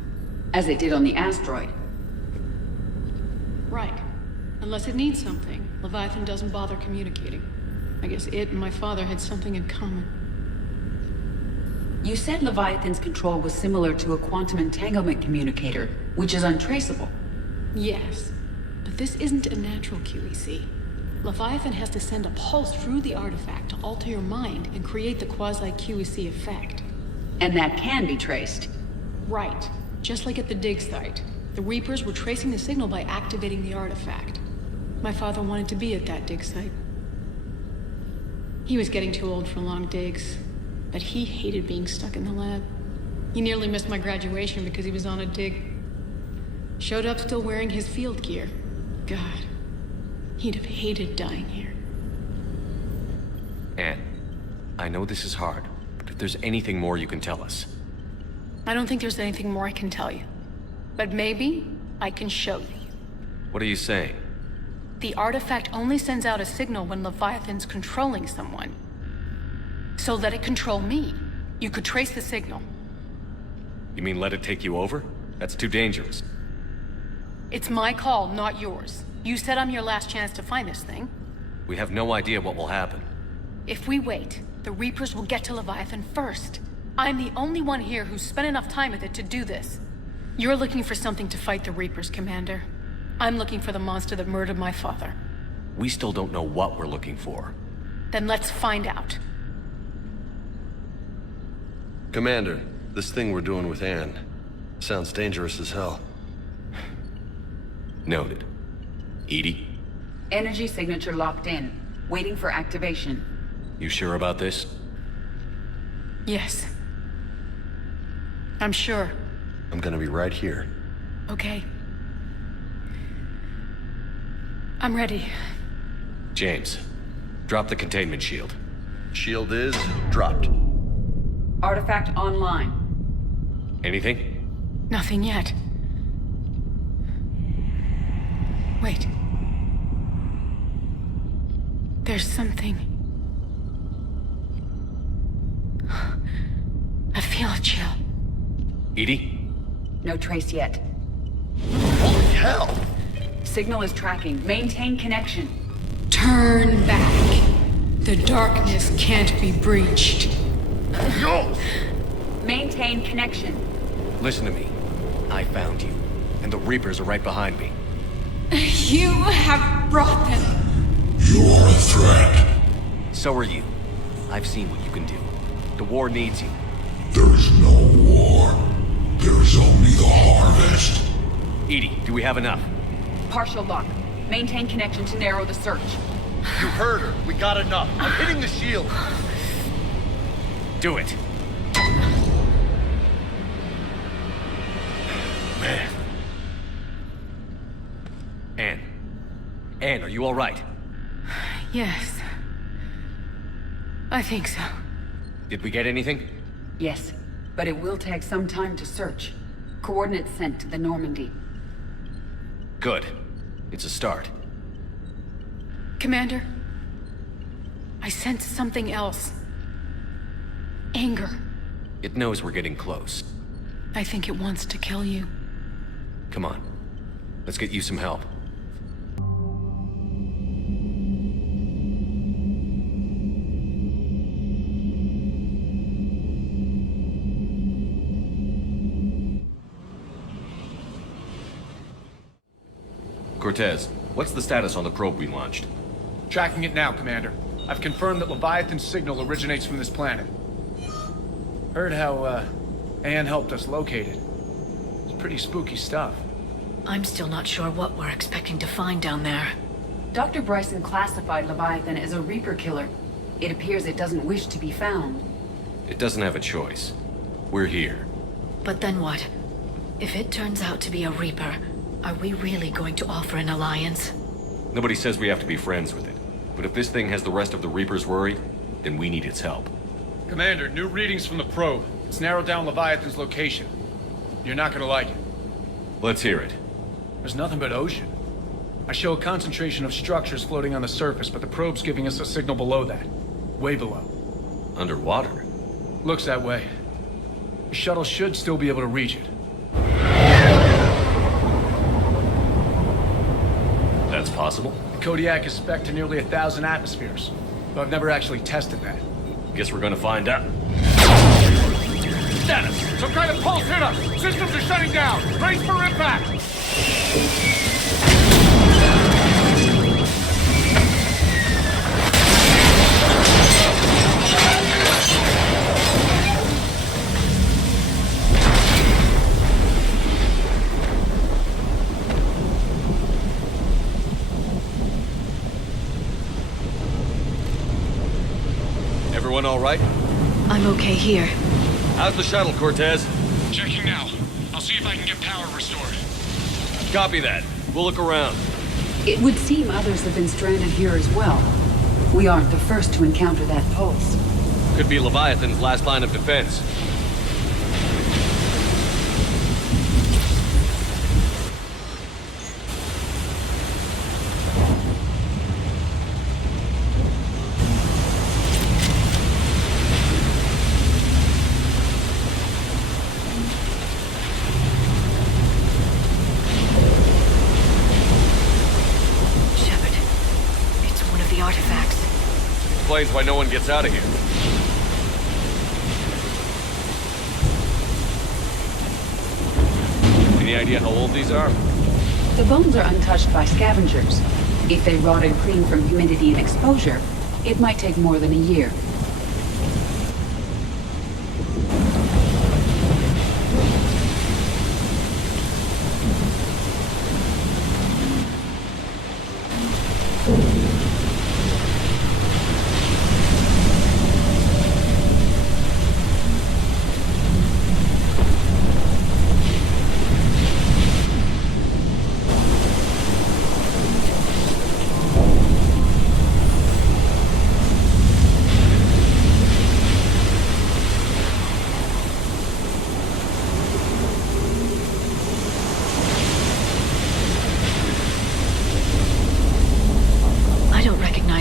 As it did on the asteroid. Right. Unless it needs something, Leviathan doesn't bother communicating. I guess it and my father had something in common. You said Leviathan's control was similar to a quantum entanglement communicator, which is untraceable. Yes, but this isn't a natural QEC. Leviathan has to send a pulse through the artifact to alter your mind and create the quasi-QEC effect. And that can be traced. Right. Just like at the dig site. The Reapers were tracing the signal by activating the artifact. My father wanted to be at that dig site. He was getting too old for long digs, but he hated being stuck in the lab. He nearly missed my graduation because he was on a dig. Showed up still wearing his field gear. God. He'd have hated dying here. Anne, I know this is hard, but if there's anything more you can tell us. I don't think there's anything more I can tell you. But maybe I can show you. What are you saying? The artifact only sends out a signal when Leviathan's controlling someone. So let it control me. You could trace the signal. You mean let it take you over? That's too dangerous. It's my call, not yours. You said I'm your last chance to find this thing. We have no idea what will happen. If we wait, the Reapers will get to Leviathan first. I'm the only one here who's spent enough time with it to do this. You're looking for something to fight the Reapers, Commander. I'm looking for the monster that murdered my father. We still don't know what we're looking for. Then let's find out. Commander, this thing we're doing with Anne sounds dangerous as hell. Noted. Edie? Energy signature locked in. Waiting for activation. You sure about this? Yes. I'm sure. I'm gonna be right here. Okay. I'm ready. James, drop the containment shield. Shield is dropped. Artifact online. Anything? Nothing yet. Wait. There's something. I feel a chill. Edie? No trace yet. Holy hell! Signal is tracking. Maintain connection. Turn back. The darkness can't be breached. No! Maintain connection. Listen to me. I found you, and the Reapers are right behind me. You have brought them. You are a threat. So are you. I've seen what you can do. The war needs you. There is no war. There is only the harvest. Edie, do we have enough? Partial lock. Maintain connection to narrow the search. You heard her. We got enough. I'm hitting the shield. Do it. Man. Anne. Anne, are you all right? Yes. I think so. Did we get anything? Yes, but it will take some time to search. Coordinates sent to the Normandy. Good. It's a start. Commander, I sense something else. Anger. It knows we're getting close. I think it wants to kill you. Come on. Let's get you some help. Cortez, what's the status on the probe we launched? Tracking it now, Commander. I've confirmed that Leviathan's signal originates from this planet. Heard how, Anne helped us locate it. It's pretty spooky stuff. I'm still not sure what we're expecting to find down there. Dr. Bryson classified Leviathan as a Reaper killer. It appears it doesn't wish to be found. It doesn't have a choice. We're here. But then what? If it turns out to be a Reaper, are we really going to offer an alliance? Nobody says we have to be friends with it. But if this thing has the rest of the Reapers worried, then we need its help. Commander, new readings from the probe. It's narrowed down Leviathan's location. You're not gonna like it. Let's hear it. There's nothing but ocean. I show a concentration of structures floating on the surface, but the probe's giving us a signal below that. Way below. Underwater? Looks that way. The shuttle should still be able to reach it. That's possible? The Kodiak is spec'd to nearly 1,000 atmospheres, but I've never actually tested that. Guess we're gonna find out. Status! Some kind of pulse hit us! Systems are shutting down! Brace for impact! Everyone all right? I'm okay here. How's the shuttle, Cortez? Checking now. I'll see if I can get power restored. Copy that. We'll look around. It would seem others have been stranded here as well. We aren't the first to encounter that pulse. Could be Leviathan's last line of defense. explains why no one gets out of here. Any idea how old these are? The bones are untouched by scavengers. If they rotted clean from humidity and exposure, it might take more than a year.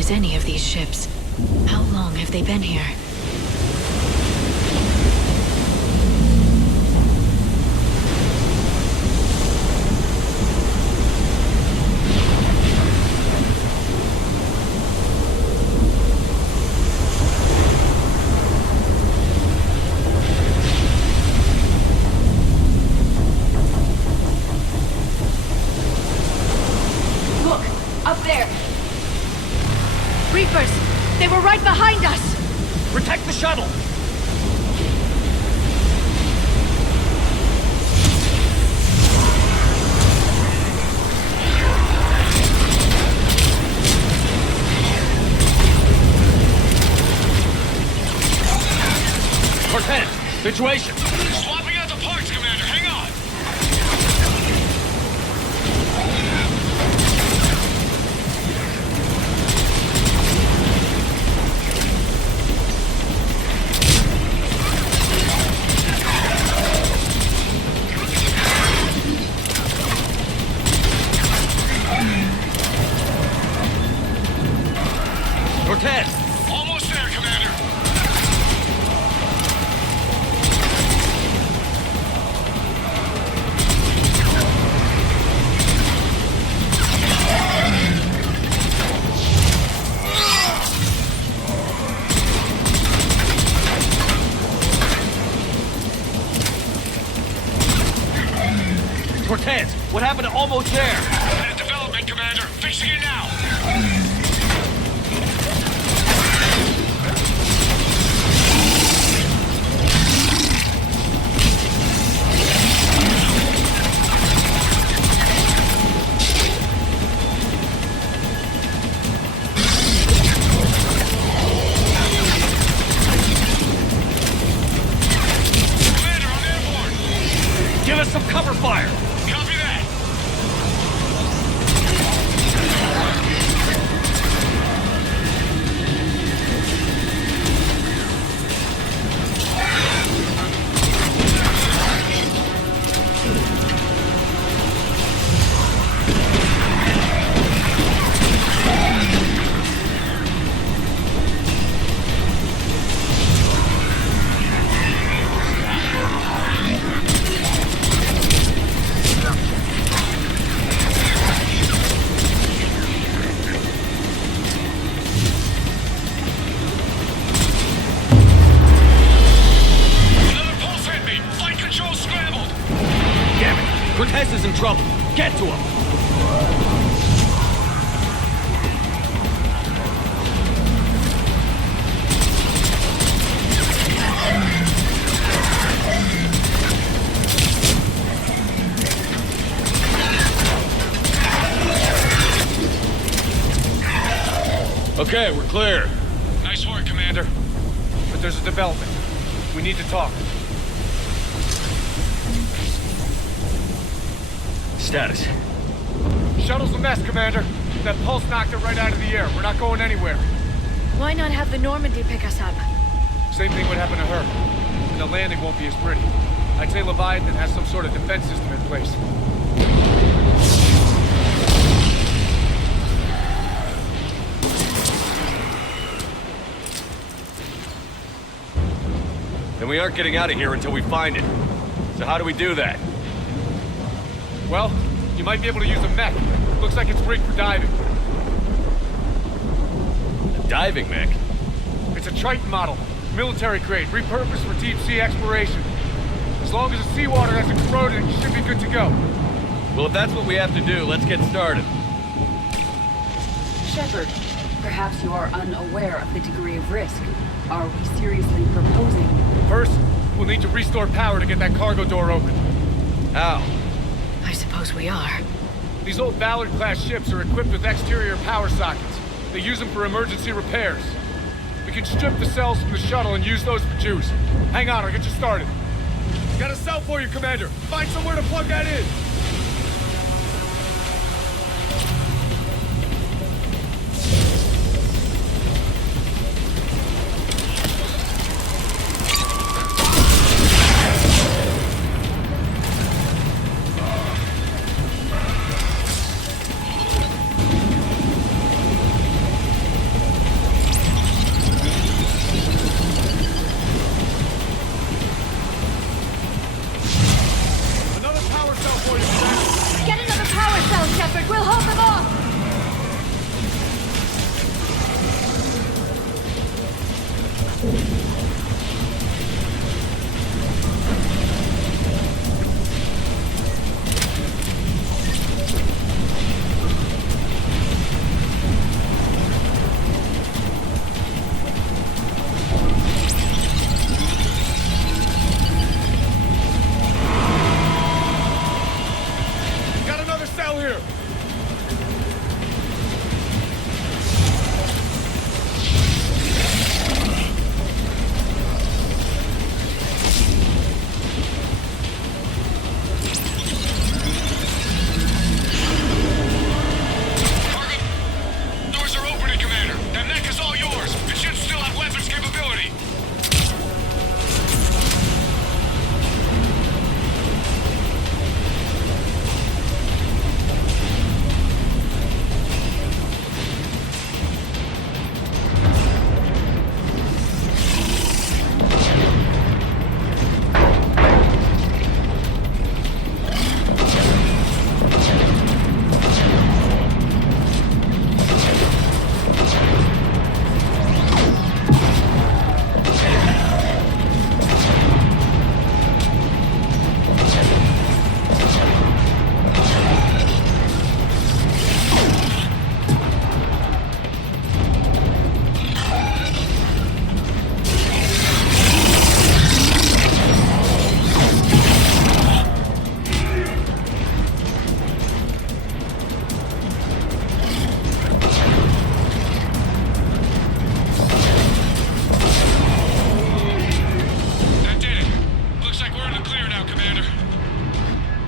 Any of these ships. How long have they been here? Look, up there. Reapers! They were right behind us! Protect the shuttle! Cortez, situation! Swapping out the parts, Commander. Hang on! Cortez! Almost there, Commander. Cortez, what happened to almost there? Had a development, Commander. Fixing it now. Commander, I'm airborne. Give us some cover fire! Copy that. Another pulse hit me. Flight control scrambled. Damn it! Cortez is in trouble! Get to him! Okay, we're clear. Nice work, Commander. But there's a development. We need to talk. Status. Shuttle's a mess, Commander. That pulse knocked it right out of the air. We're not going anywhere. Why not have the Normandy pick us up? Same thing would happen to her. And the landing won't be as pretty. I'd say Leviathan has some sort of defense system in place. Then we aren't getting out of here until we find it. So how do we do that? Well, you might be able to use a mech. Looks like it's rigged for diving. A diving mech? It's a Triton model. Military grade, repurposed for deep sea exploration. As long as the seawater hasn't corroded, it should be good to go. Well, if that's what we have to do, let's get started. Shepard, perhaps you are unaware of the degree of risk. Are we seriously proposing? First, we'll need to restore power to get that cargo door open. How? I suppose we are. These old Ballard-class ships are equipped with exterior power sockets. They use them for emergency repairs. We can strip the cells from the shuttle and use those for juice. Hang on, I'll get you started. Got a cell for you, Commander. Find somewhere to plug that in.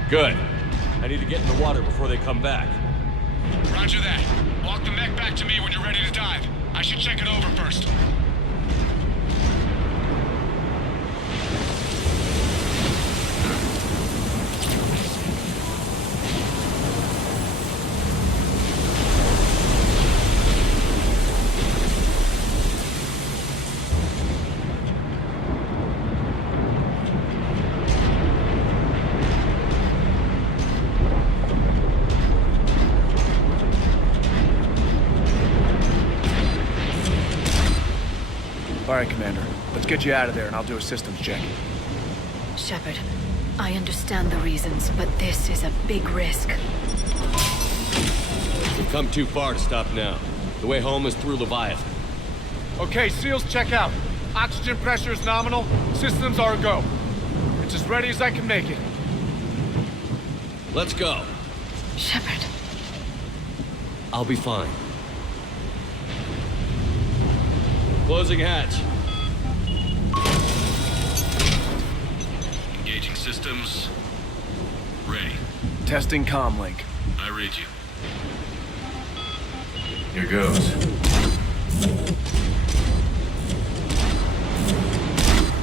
Good. I need to get in the water before they come back. Roger that. Walk the mech back to me when you're ready to dive. I should check it over first. All right, Commander. Let's get you out of there and I'll do a systems check. Shepard, I understand the reasons, but this is a big risk. We've come too far to stop now. The way home is through Leviathan. Okay, SEALs check out. Oxygen pressure is nominal. Systems are a go. It's as ready as I can make it. Let's go. Shepard. I'll be fine. Closing hatch. Engaging systems. Ready. Testing comlink. I read you. Here goes.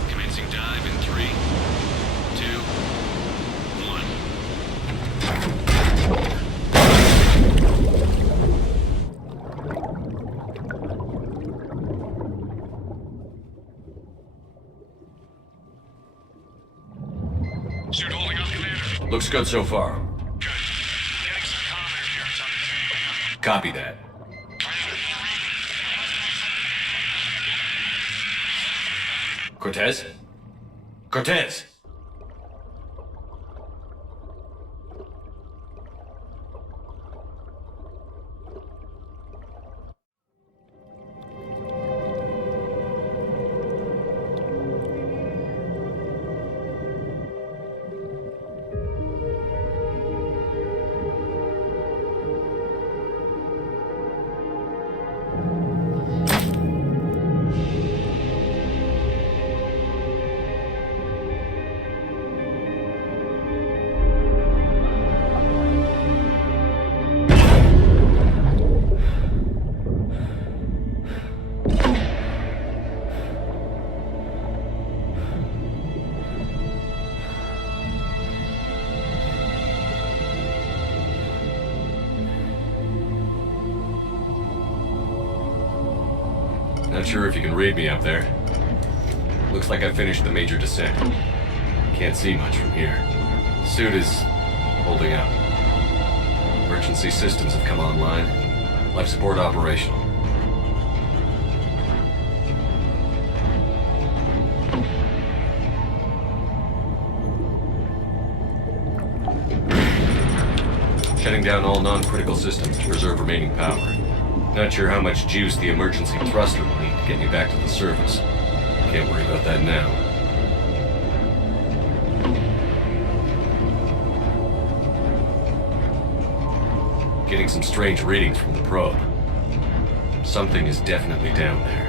Commencing dive in 3, 2, 1. Suit holding up, Commander. Looks good so far. Good. Getting some commenters here. Copy that. Cortez? Cortez! Not sure if you can read me up there. Looks like I finished the major descent. Can't see much from here. Suit is holding up. Emergency systems have come online. Life support operational. Shutting down all non-critical systems to preserve remaining power. Not sure how much juice the emergency thruster will need to get me back to the surface. Can't worry about that now. Getting some strange readings from the probe. Something is definitely down there.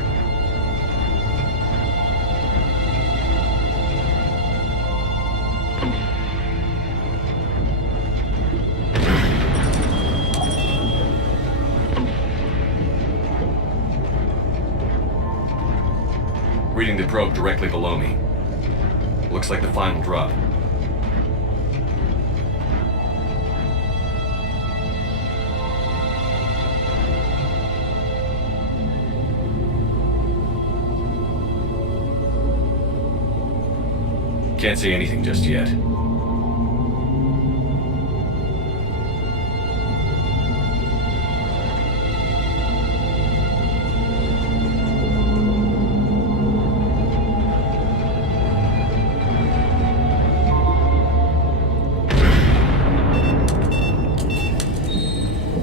Reading the probe directly below me. Looks like the final drop. Can't see anything just yet.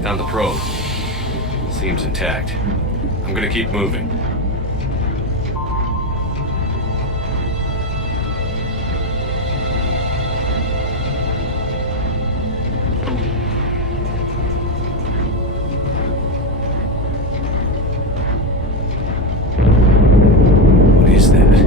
Found the probe. Seems intact. I'm gonna keep moving. What is that?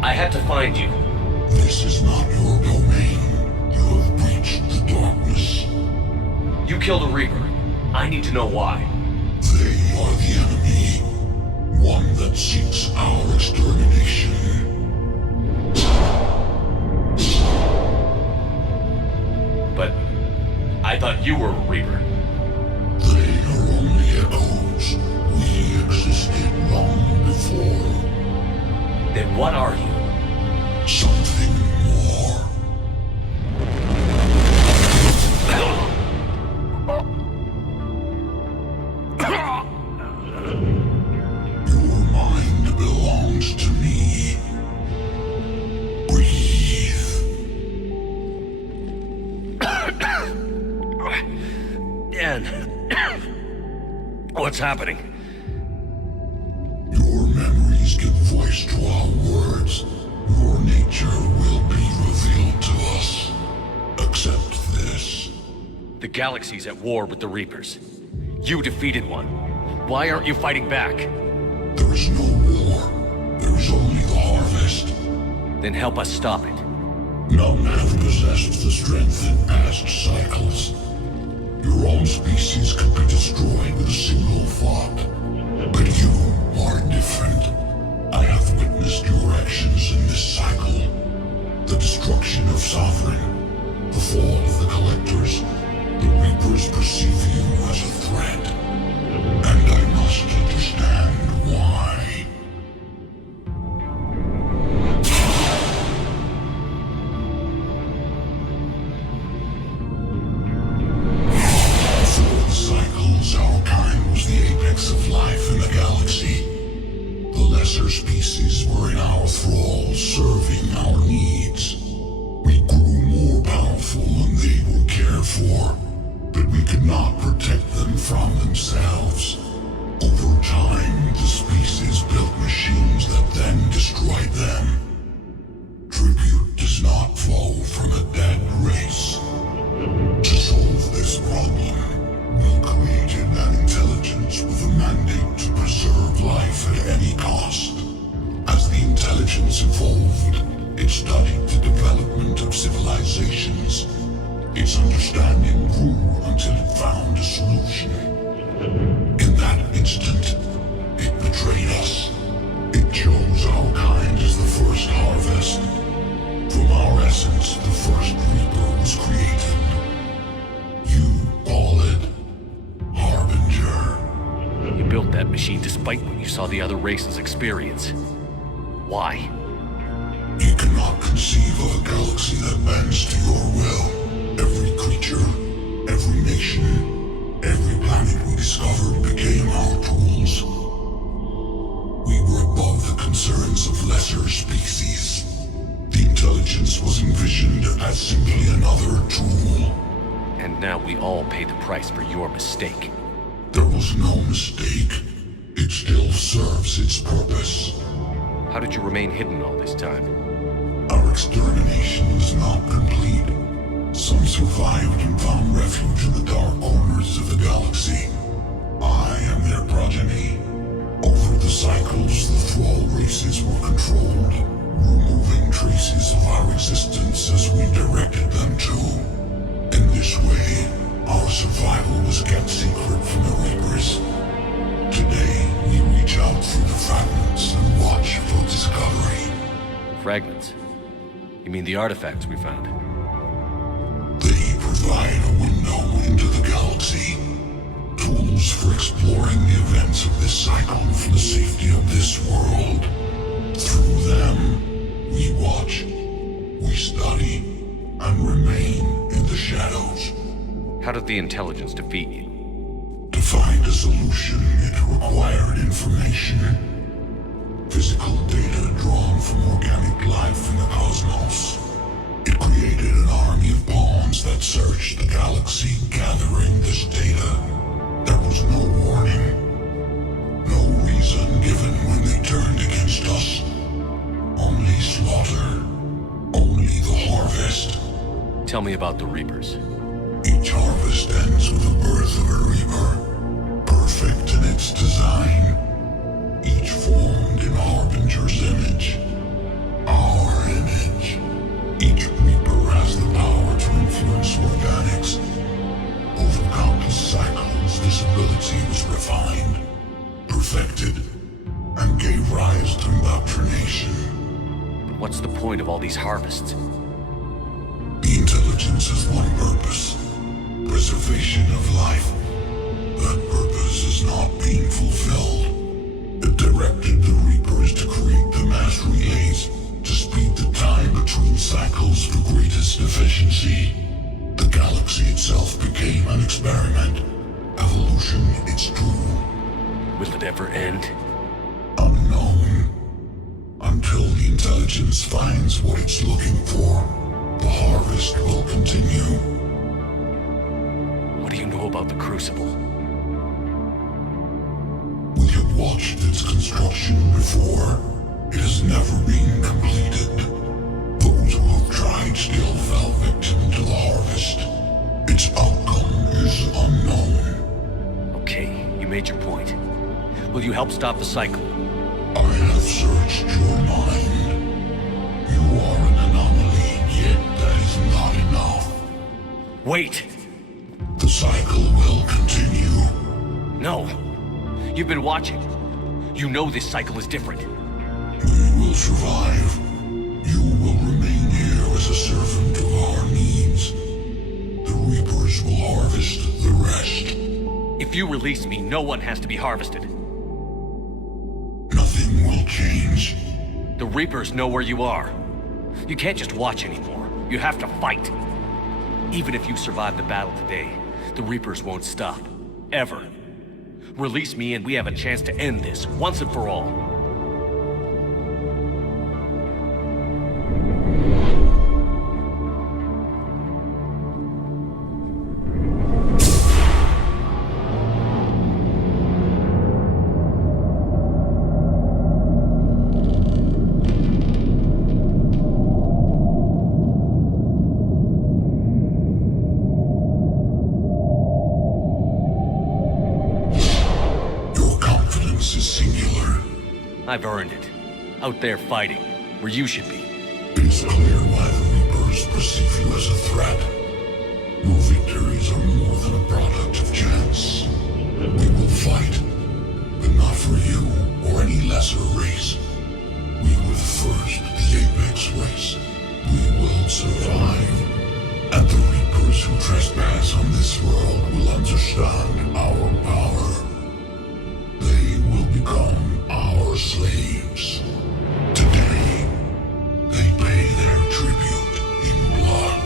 I had to find you. This is not your domain. You have breached the darkness. You killed a Reaper. I need to know why. They are the enemy. One that seeks our extermination. But I thought you were a Reaper. They are only echoes. We existed long before. Then what are you? Something more. Your mind belongs to me. Breathe. Dan. What's happening? Your memories give voice to our words. Your nature will be revealed to us. Accept this. The galaxy's at war with the Reapers. You defeated one. Why aren't you fighting back? There is no war. There is only the harvest. Then help us stop it. None have possessed the strength in past cycles. Your own species could be destroyed with a single thought. But you are different. I have witnessed your actions in this cycle. The destruction of Sovereign, the fall of the Collectors. The Reapers perceive you as a threat. And I must understand why. Our kind was the apex of life in the galaxy. The lesser species were in our thrall, serving our needs. We grew more powerful than they were cared for, but we could not protect them from themselves. Over time, the species built machines that then destroyed them. Tribute does not flow from a dead race. To solve this problem, we created an intelligence with a mandate to preserve life at any cost. As the intelligence evolved, it studied the development of civilizations. Its understanding grew until it found a solution. In that instant, it betrayed us. It chose our kind as the first harvest. From our essence, the first Reaper was created. You call it Harbinger. You built that machine despite what you saw the other races experience. Why? You cannot conceive of a galaxy that bends to your will. Every creature, every nation, every planet we discovered became our tools. We were above the concerns of lesser species. The intelligence was envisioned as simply another tool. And now we all pay the price for your mistake. There was no mistake. It still serves its purpose. How did you remain hidden all this time? Our extermination was not complete. Some survived and found refuge in the dark corners of the galaxy. I am their progeny. Over the cycles, the thrall races were controlled, removing traces of our existence as we directed them to. In this way, our survival was kept secret from the Reapers. Today, we reach out through the fragments and watch for discovery. Fragments? You mean the artifacts we found? They provide a window into the galaxy. Tools for exploring the events of this cycle for the safety of this world. Through them, we watch, we study, and remain in the shadows. How did the intelligence defeat you? To find a solution, it required information. Physical data drawn from organic life in the cosmos. It created an army of pawns that searched the galaxy, gathering this data. There was no warning. No reason given when they turned against us. Only slaughter. Only the harvest. Tell me about the Reapers. Each harvest ends with the birth of a Reaper, perfect in its design, each formed in Harbinger's image, our image. Each Reaper has the power to influence organics. Over countless cycles, this ability was refined, perfected, and gave rise to indoctrination. But what's the point of all these harvests? The intelligence has one purpose. Preservation of life. That purpose is not being fulfilled. It directed the Reapers to create the mass relays to speed the time between cycles for greatest efficiency. The galaxy itself became an experiment. Evolution its tool. Will it ever end? Unknown. Until the intelligence finds what it's looking for, the harvest will continue. What do you know about the Crucible? We have watched its construction before. It has never been completed. Those who have tried still fell victim to the harvest. Its outcome is unknown. Okay, you made your point. Will you help stop the cycle? I have searched your mind. You are an anomaly, yet not enough. Wait! The cycle will continue. No. You've been watching. You know this cycle is different. We will survive. You will remain here as a servant of our needs. The Reapers will harvest the rest. If you release me, no one has to be harvested. Nothing will change. The Reapers know where you are. You can't just watch anymore. You have to fight. Even if you survive the battle today, the Reapers won't stop. Ever. Release me and we have a chance to end this, once and for all. I've earned it. Out there fighting, where you should be. It is clear why the Reapers perceive you as a threat. Your victories are more than a product of chance. We will fight, but not for you or any lesser race. We were the first, the Apex race. We will survive. And the Reapers who trespass on this world will understand our power. They will become our slaves. Today, they pay their tribute in blood.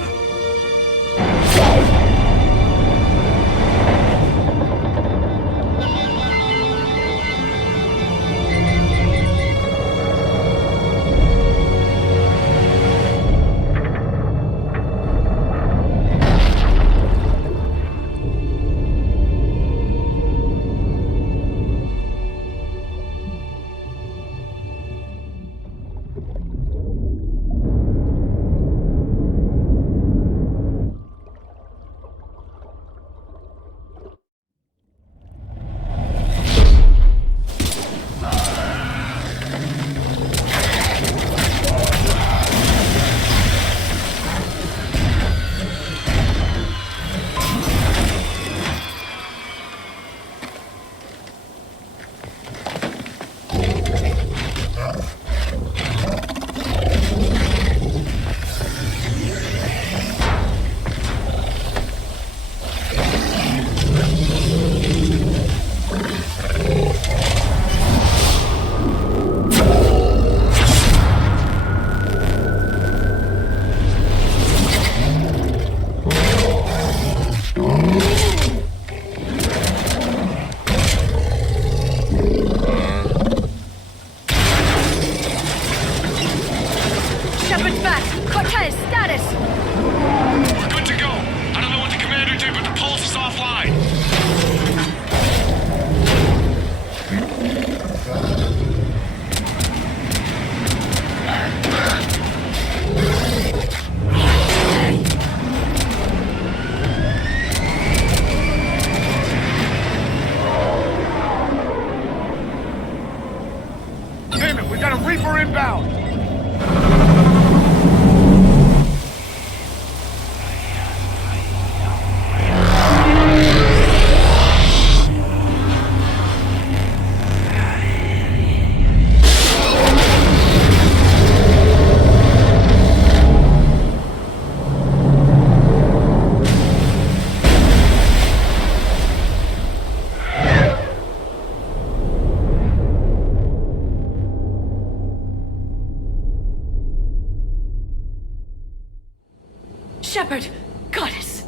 Shepard! Goddess!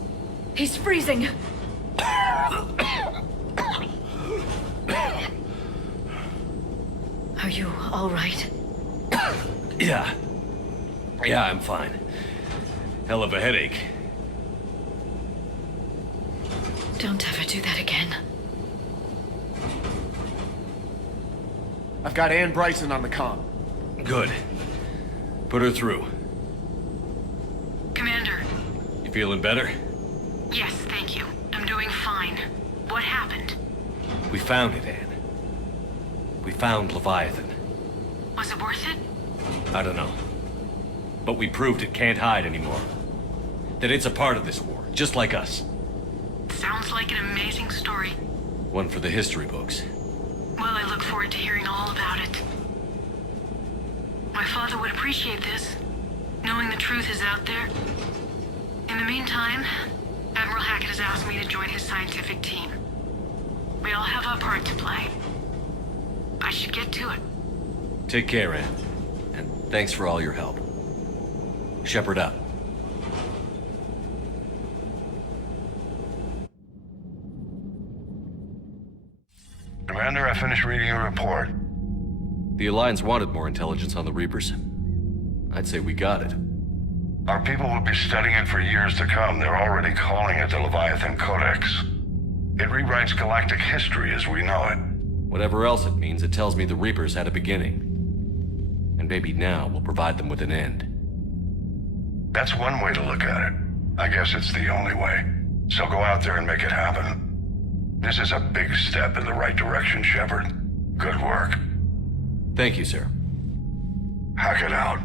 He's freezing! Are you all right? Yeah. Yeah, I'm fine. Hell of a headache. Don't ever do that again. I've got Ann Bryson on the comm. Good. Put her through. Commander. You feeling better? Yes, thank you. I'm doing fine. What happened? We found it, Ann. We found Leviathan. Was it worth it? I don't know. But we proved it can't hide anymore. That it's a part of this war, just like us. Sounds like an amazing story. One for the history books. Well, I look forward to hearing all about it. My father would appreciate this, knowing the truth is out there. In the meantime, Admiral Hackett has asked me to join his scientific team. We all have our part to play. I should get to it. Take care, Ann. And thanks for all your help. Shepard out. Commander, I finished reading your report. The Alliance wanted more intelligence on the Reapers. I'd say we got it. Our people will be studying it for years to come. They're already calling it the Leviathan Codex. It rewrites galactic history as we know it. Whatever else it means, it tells me the Reapers had a beginning. And maybe now we'll provide them with an end. That's one way to look at it. I guess it's the only way. So go out there and make it happen. This is a big step in the right direction, Shepard. Good work. Thank you, sir. Hackett out.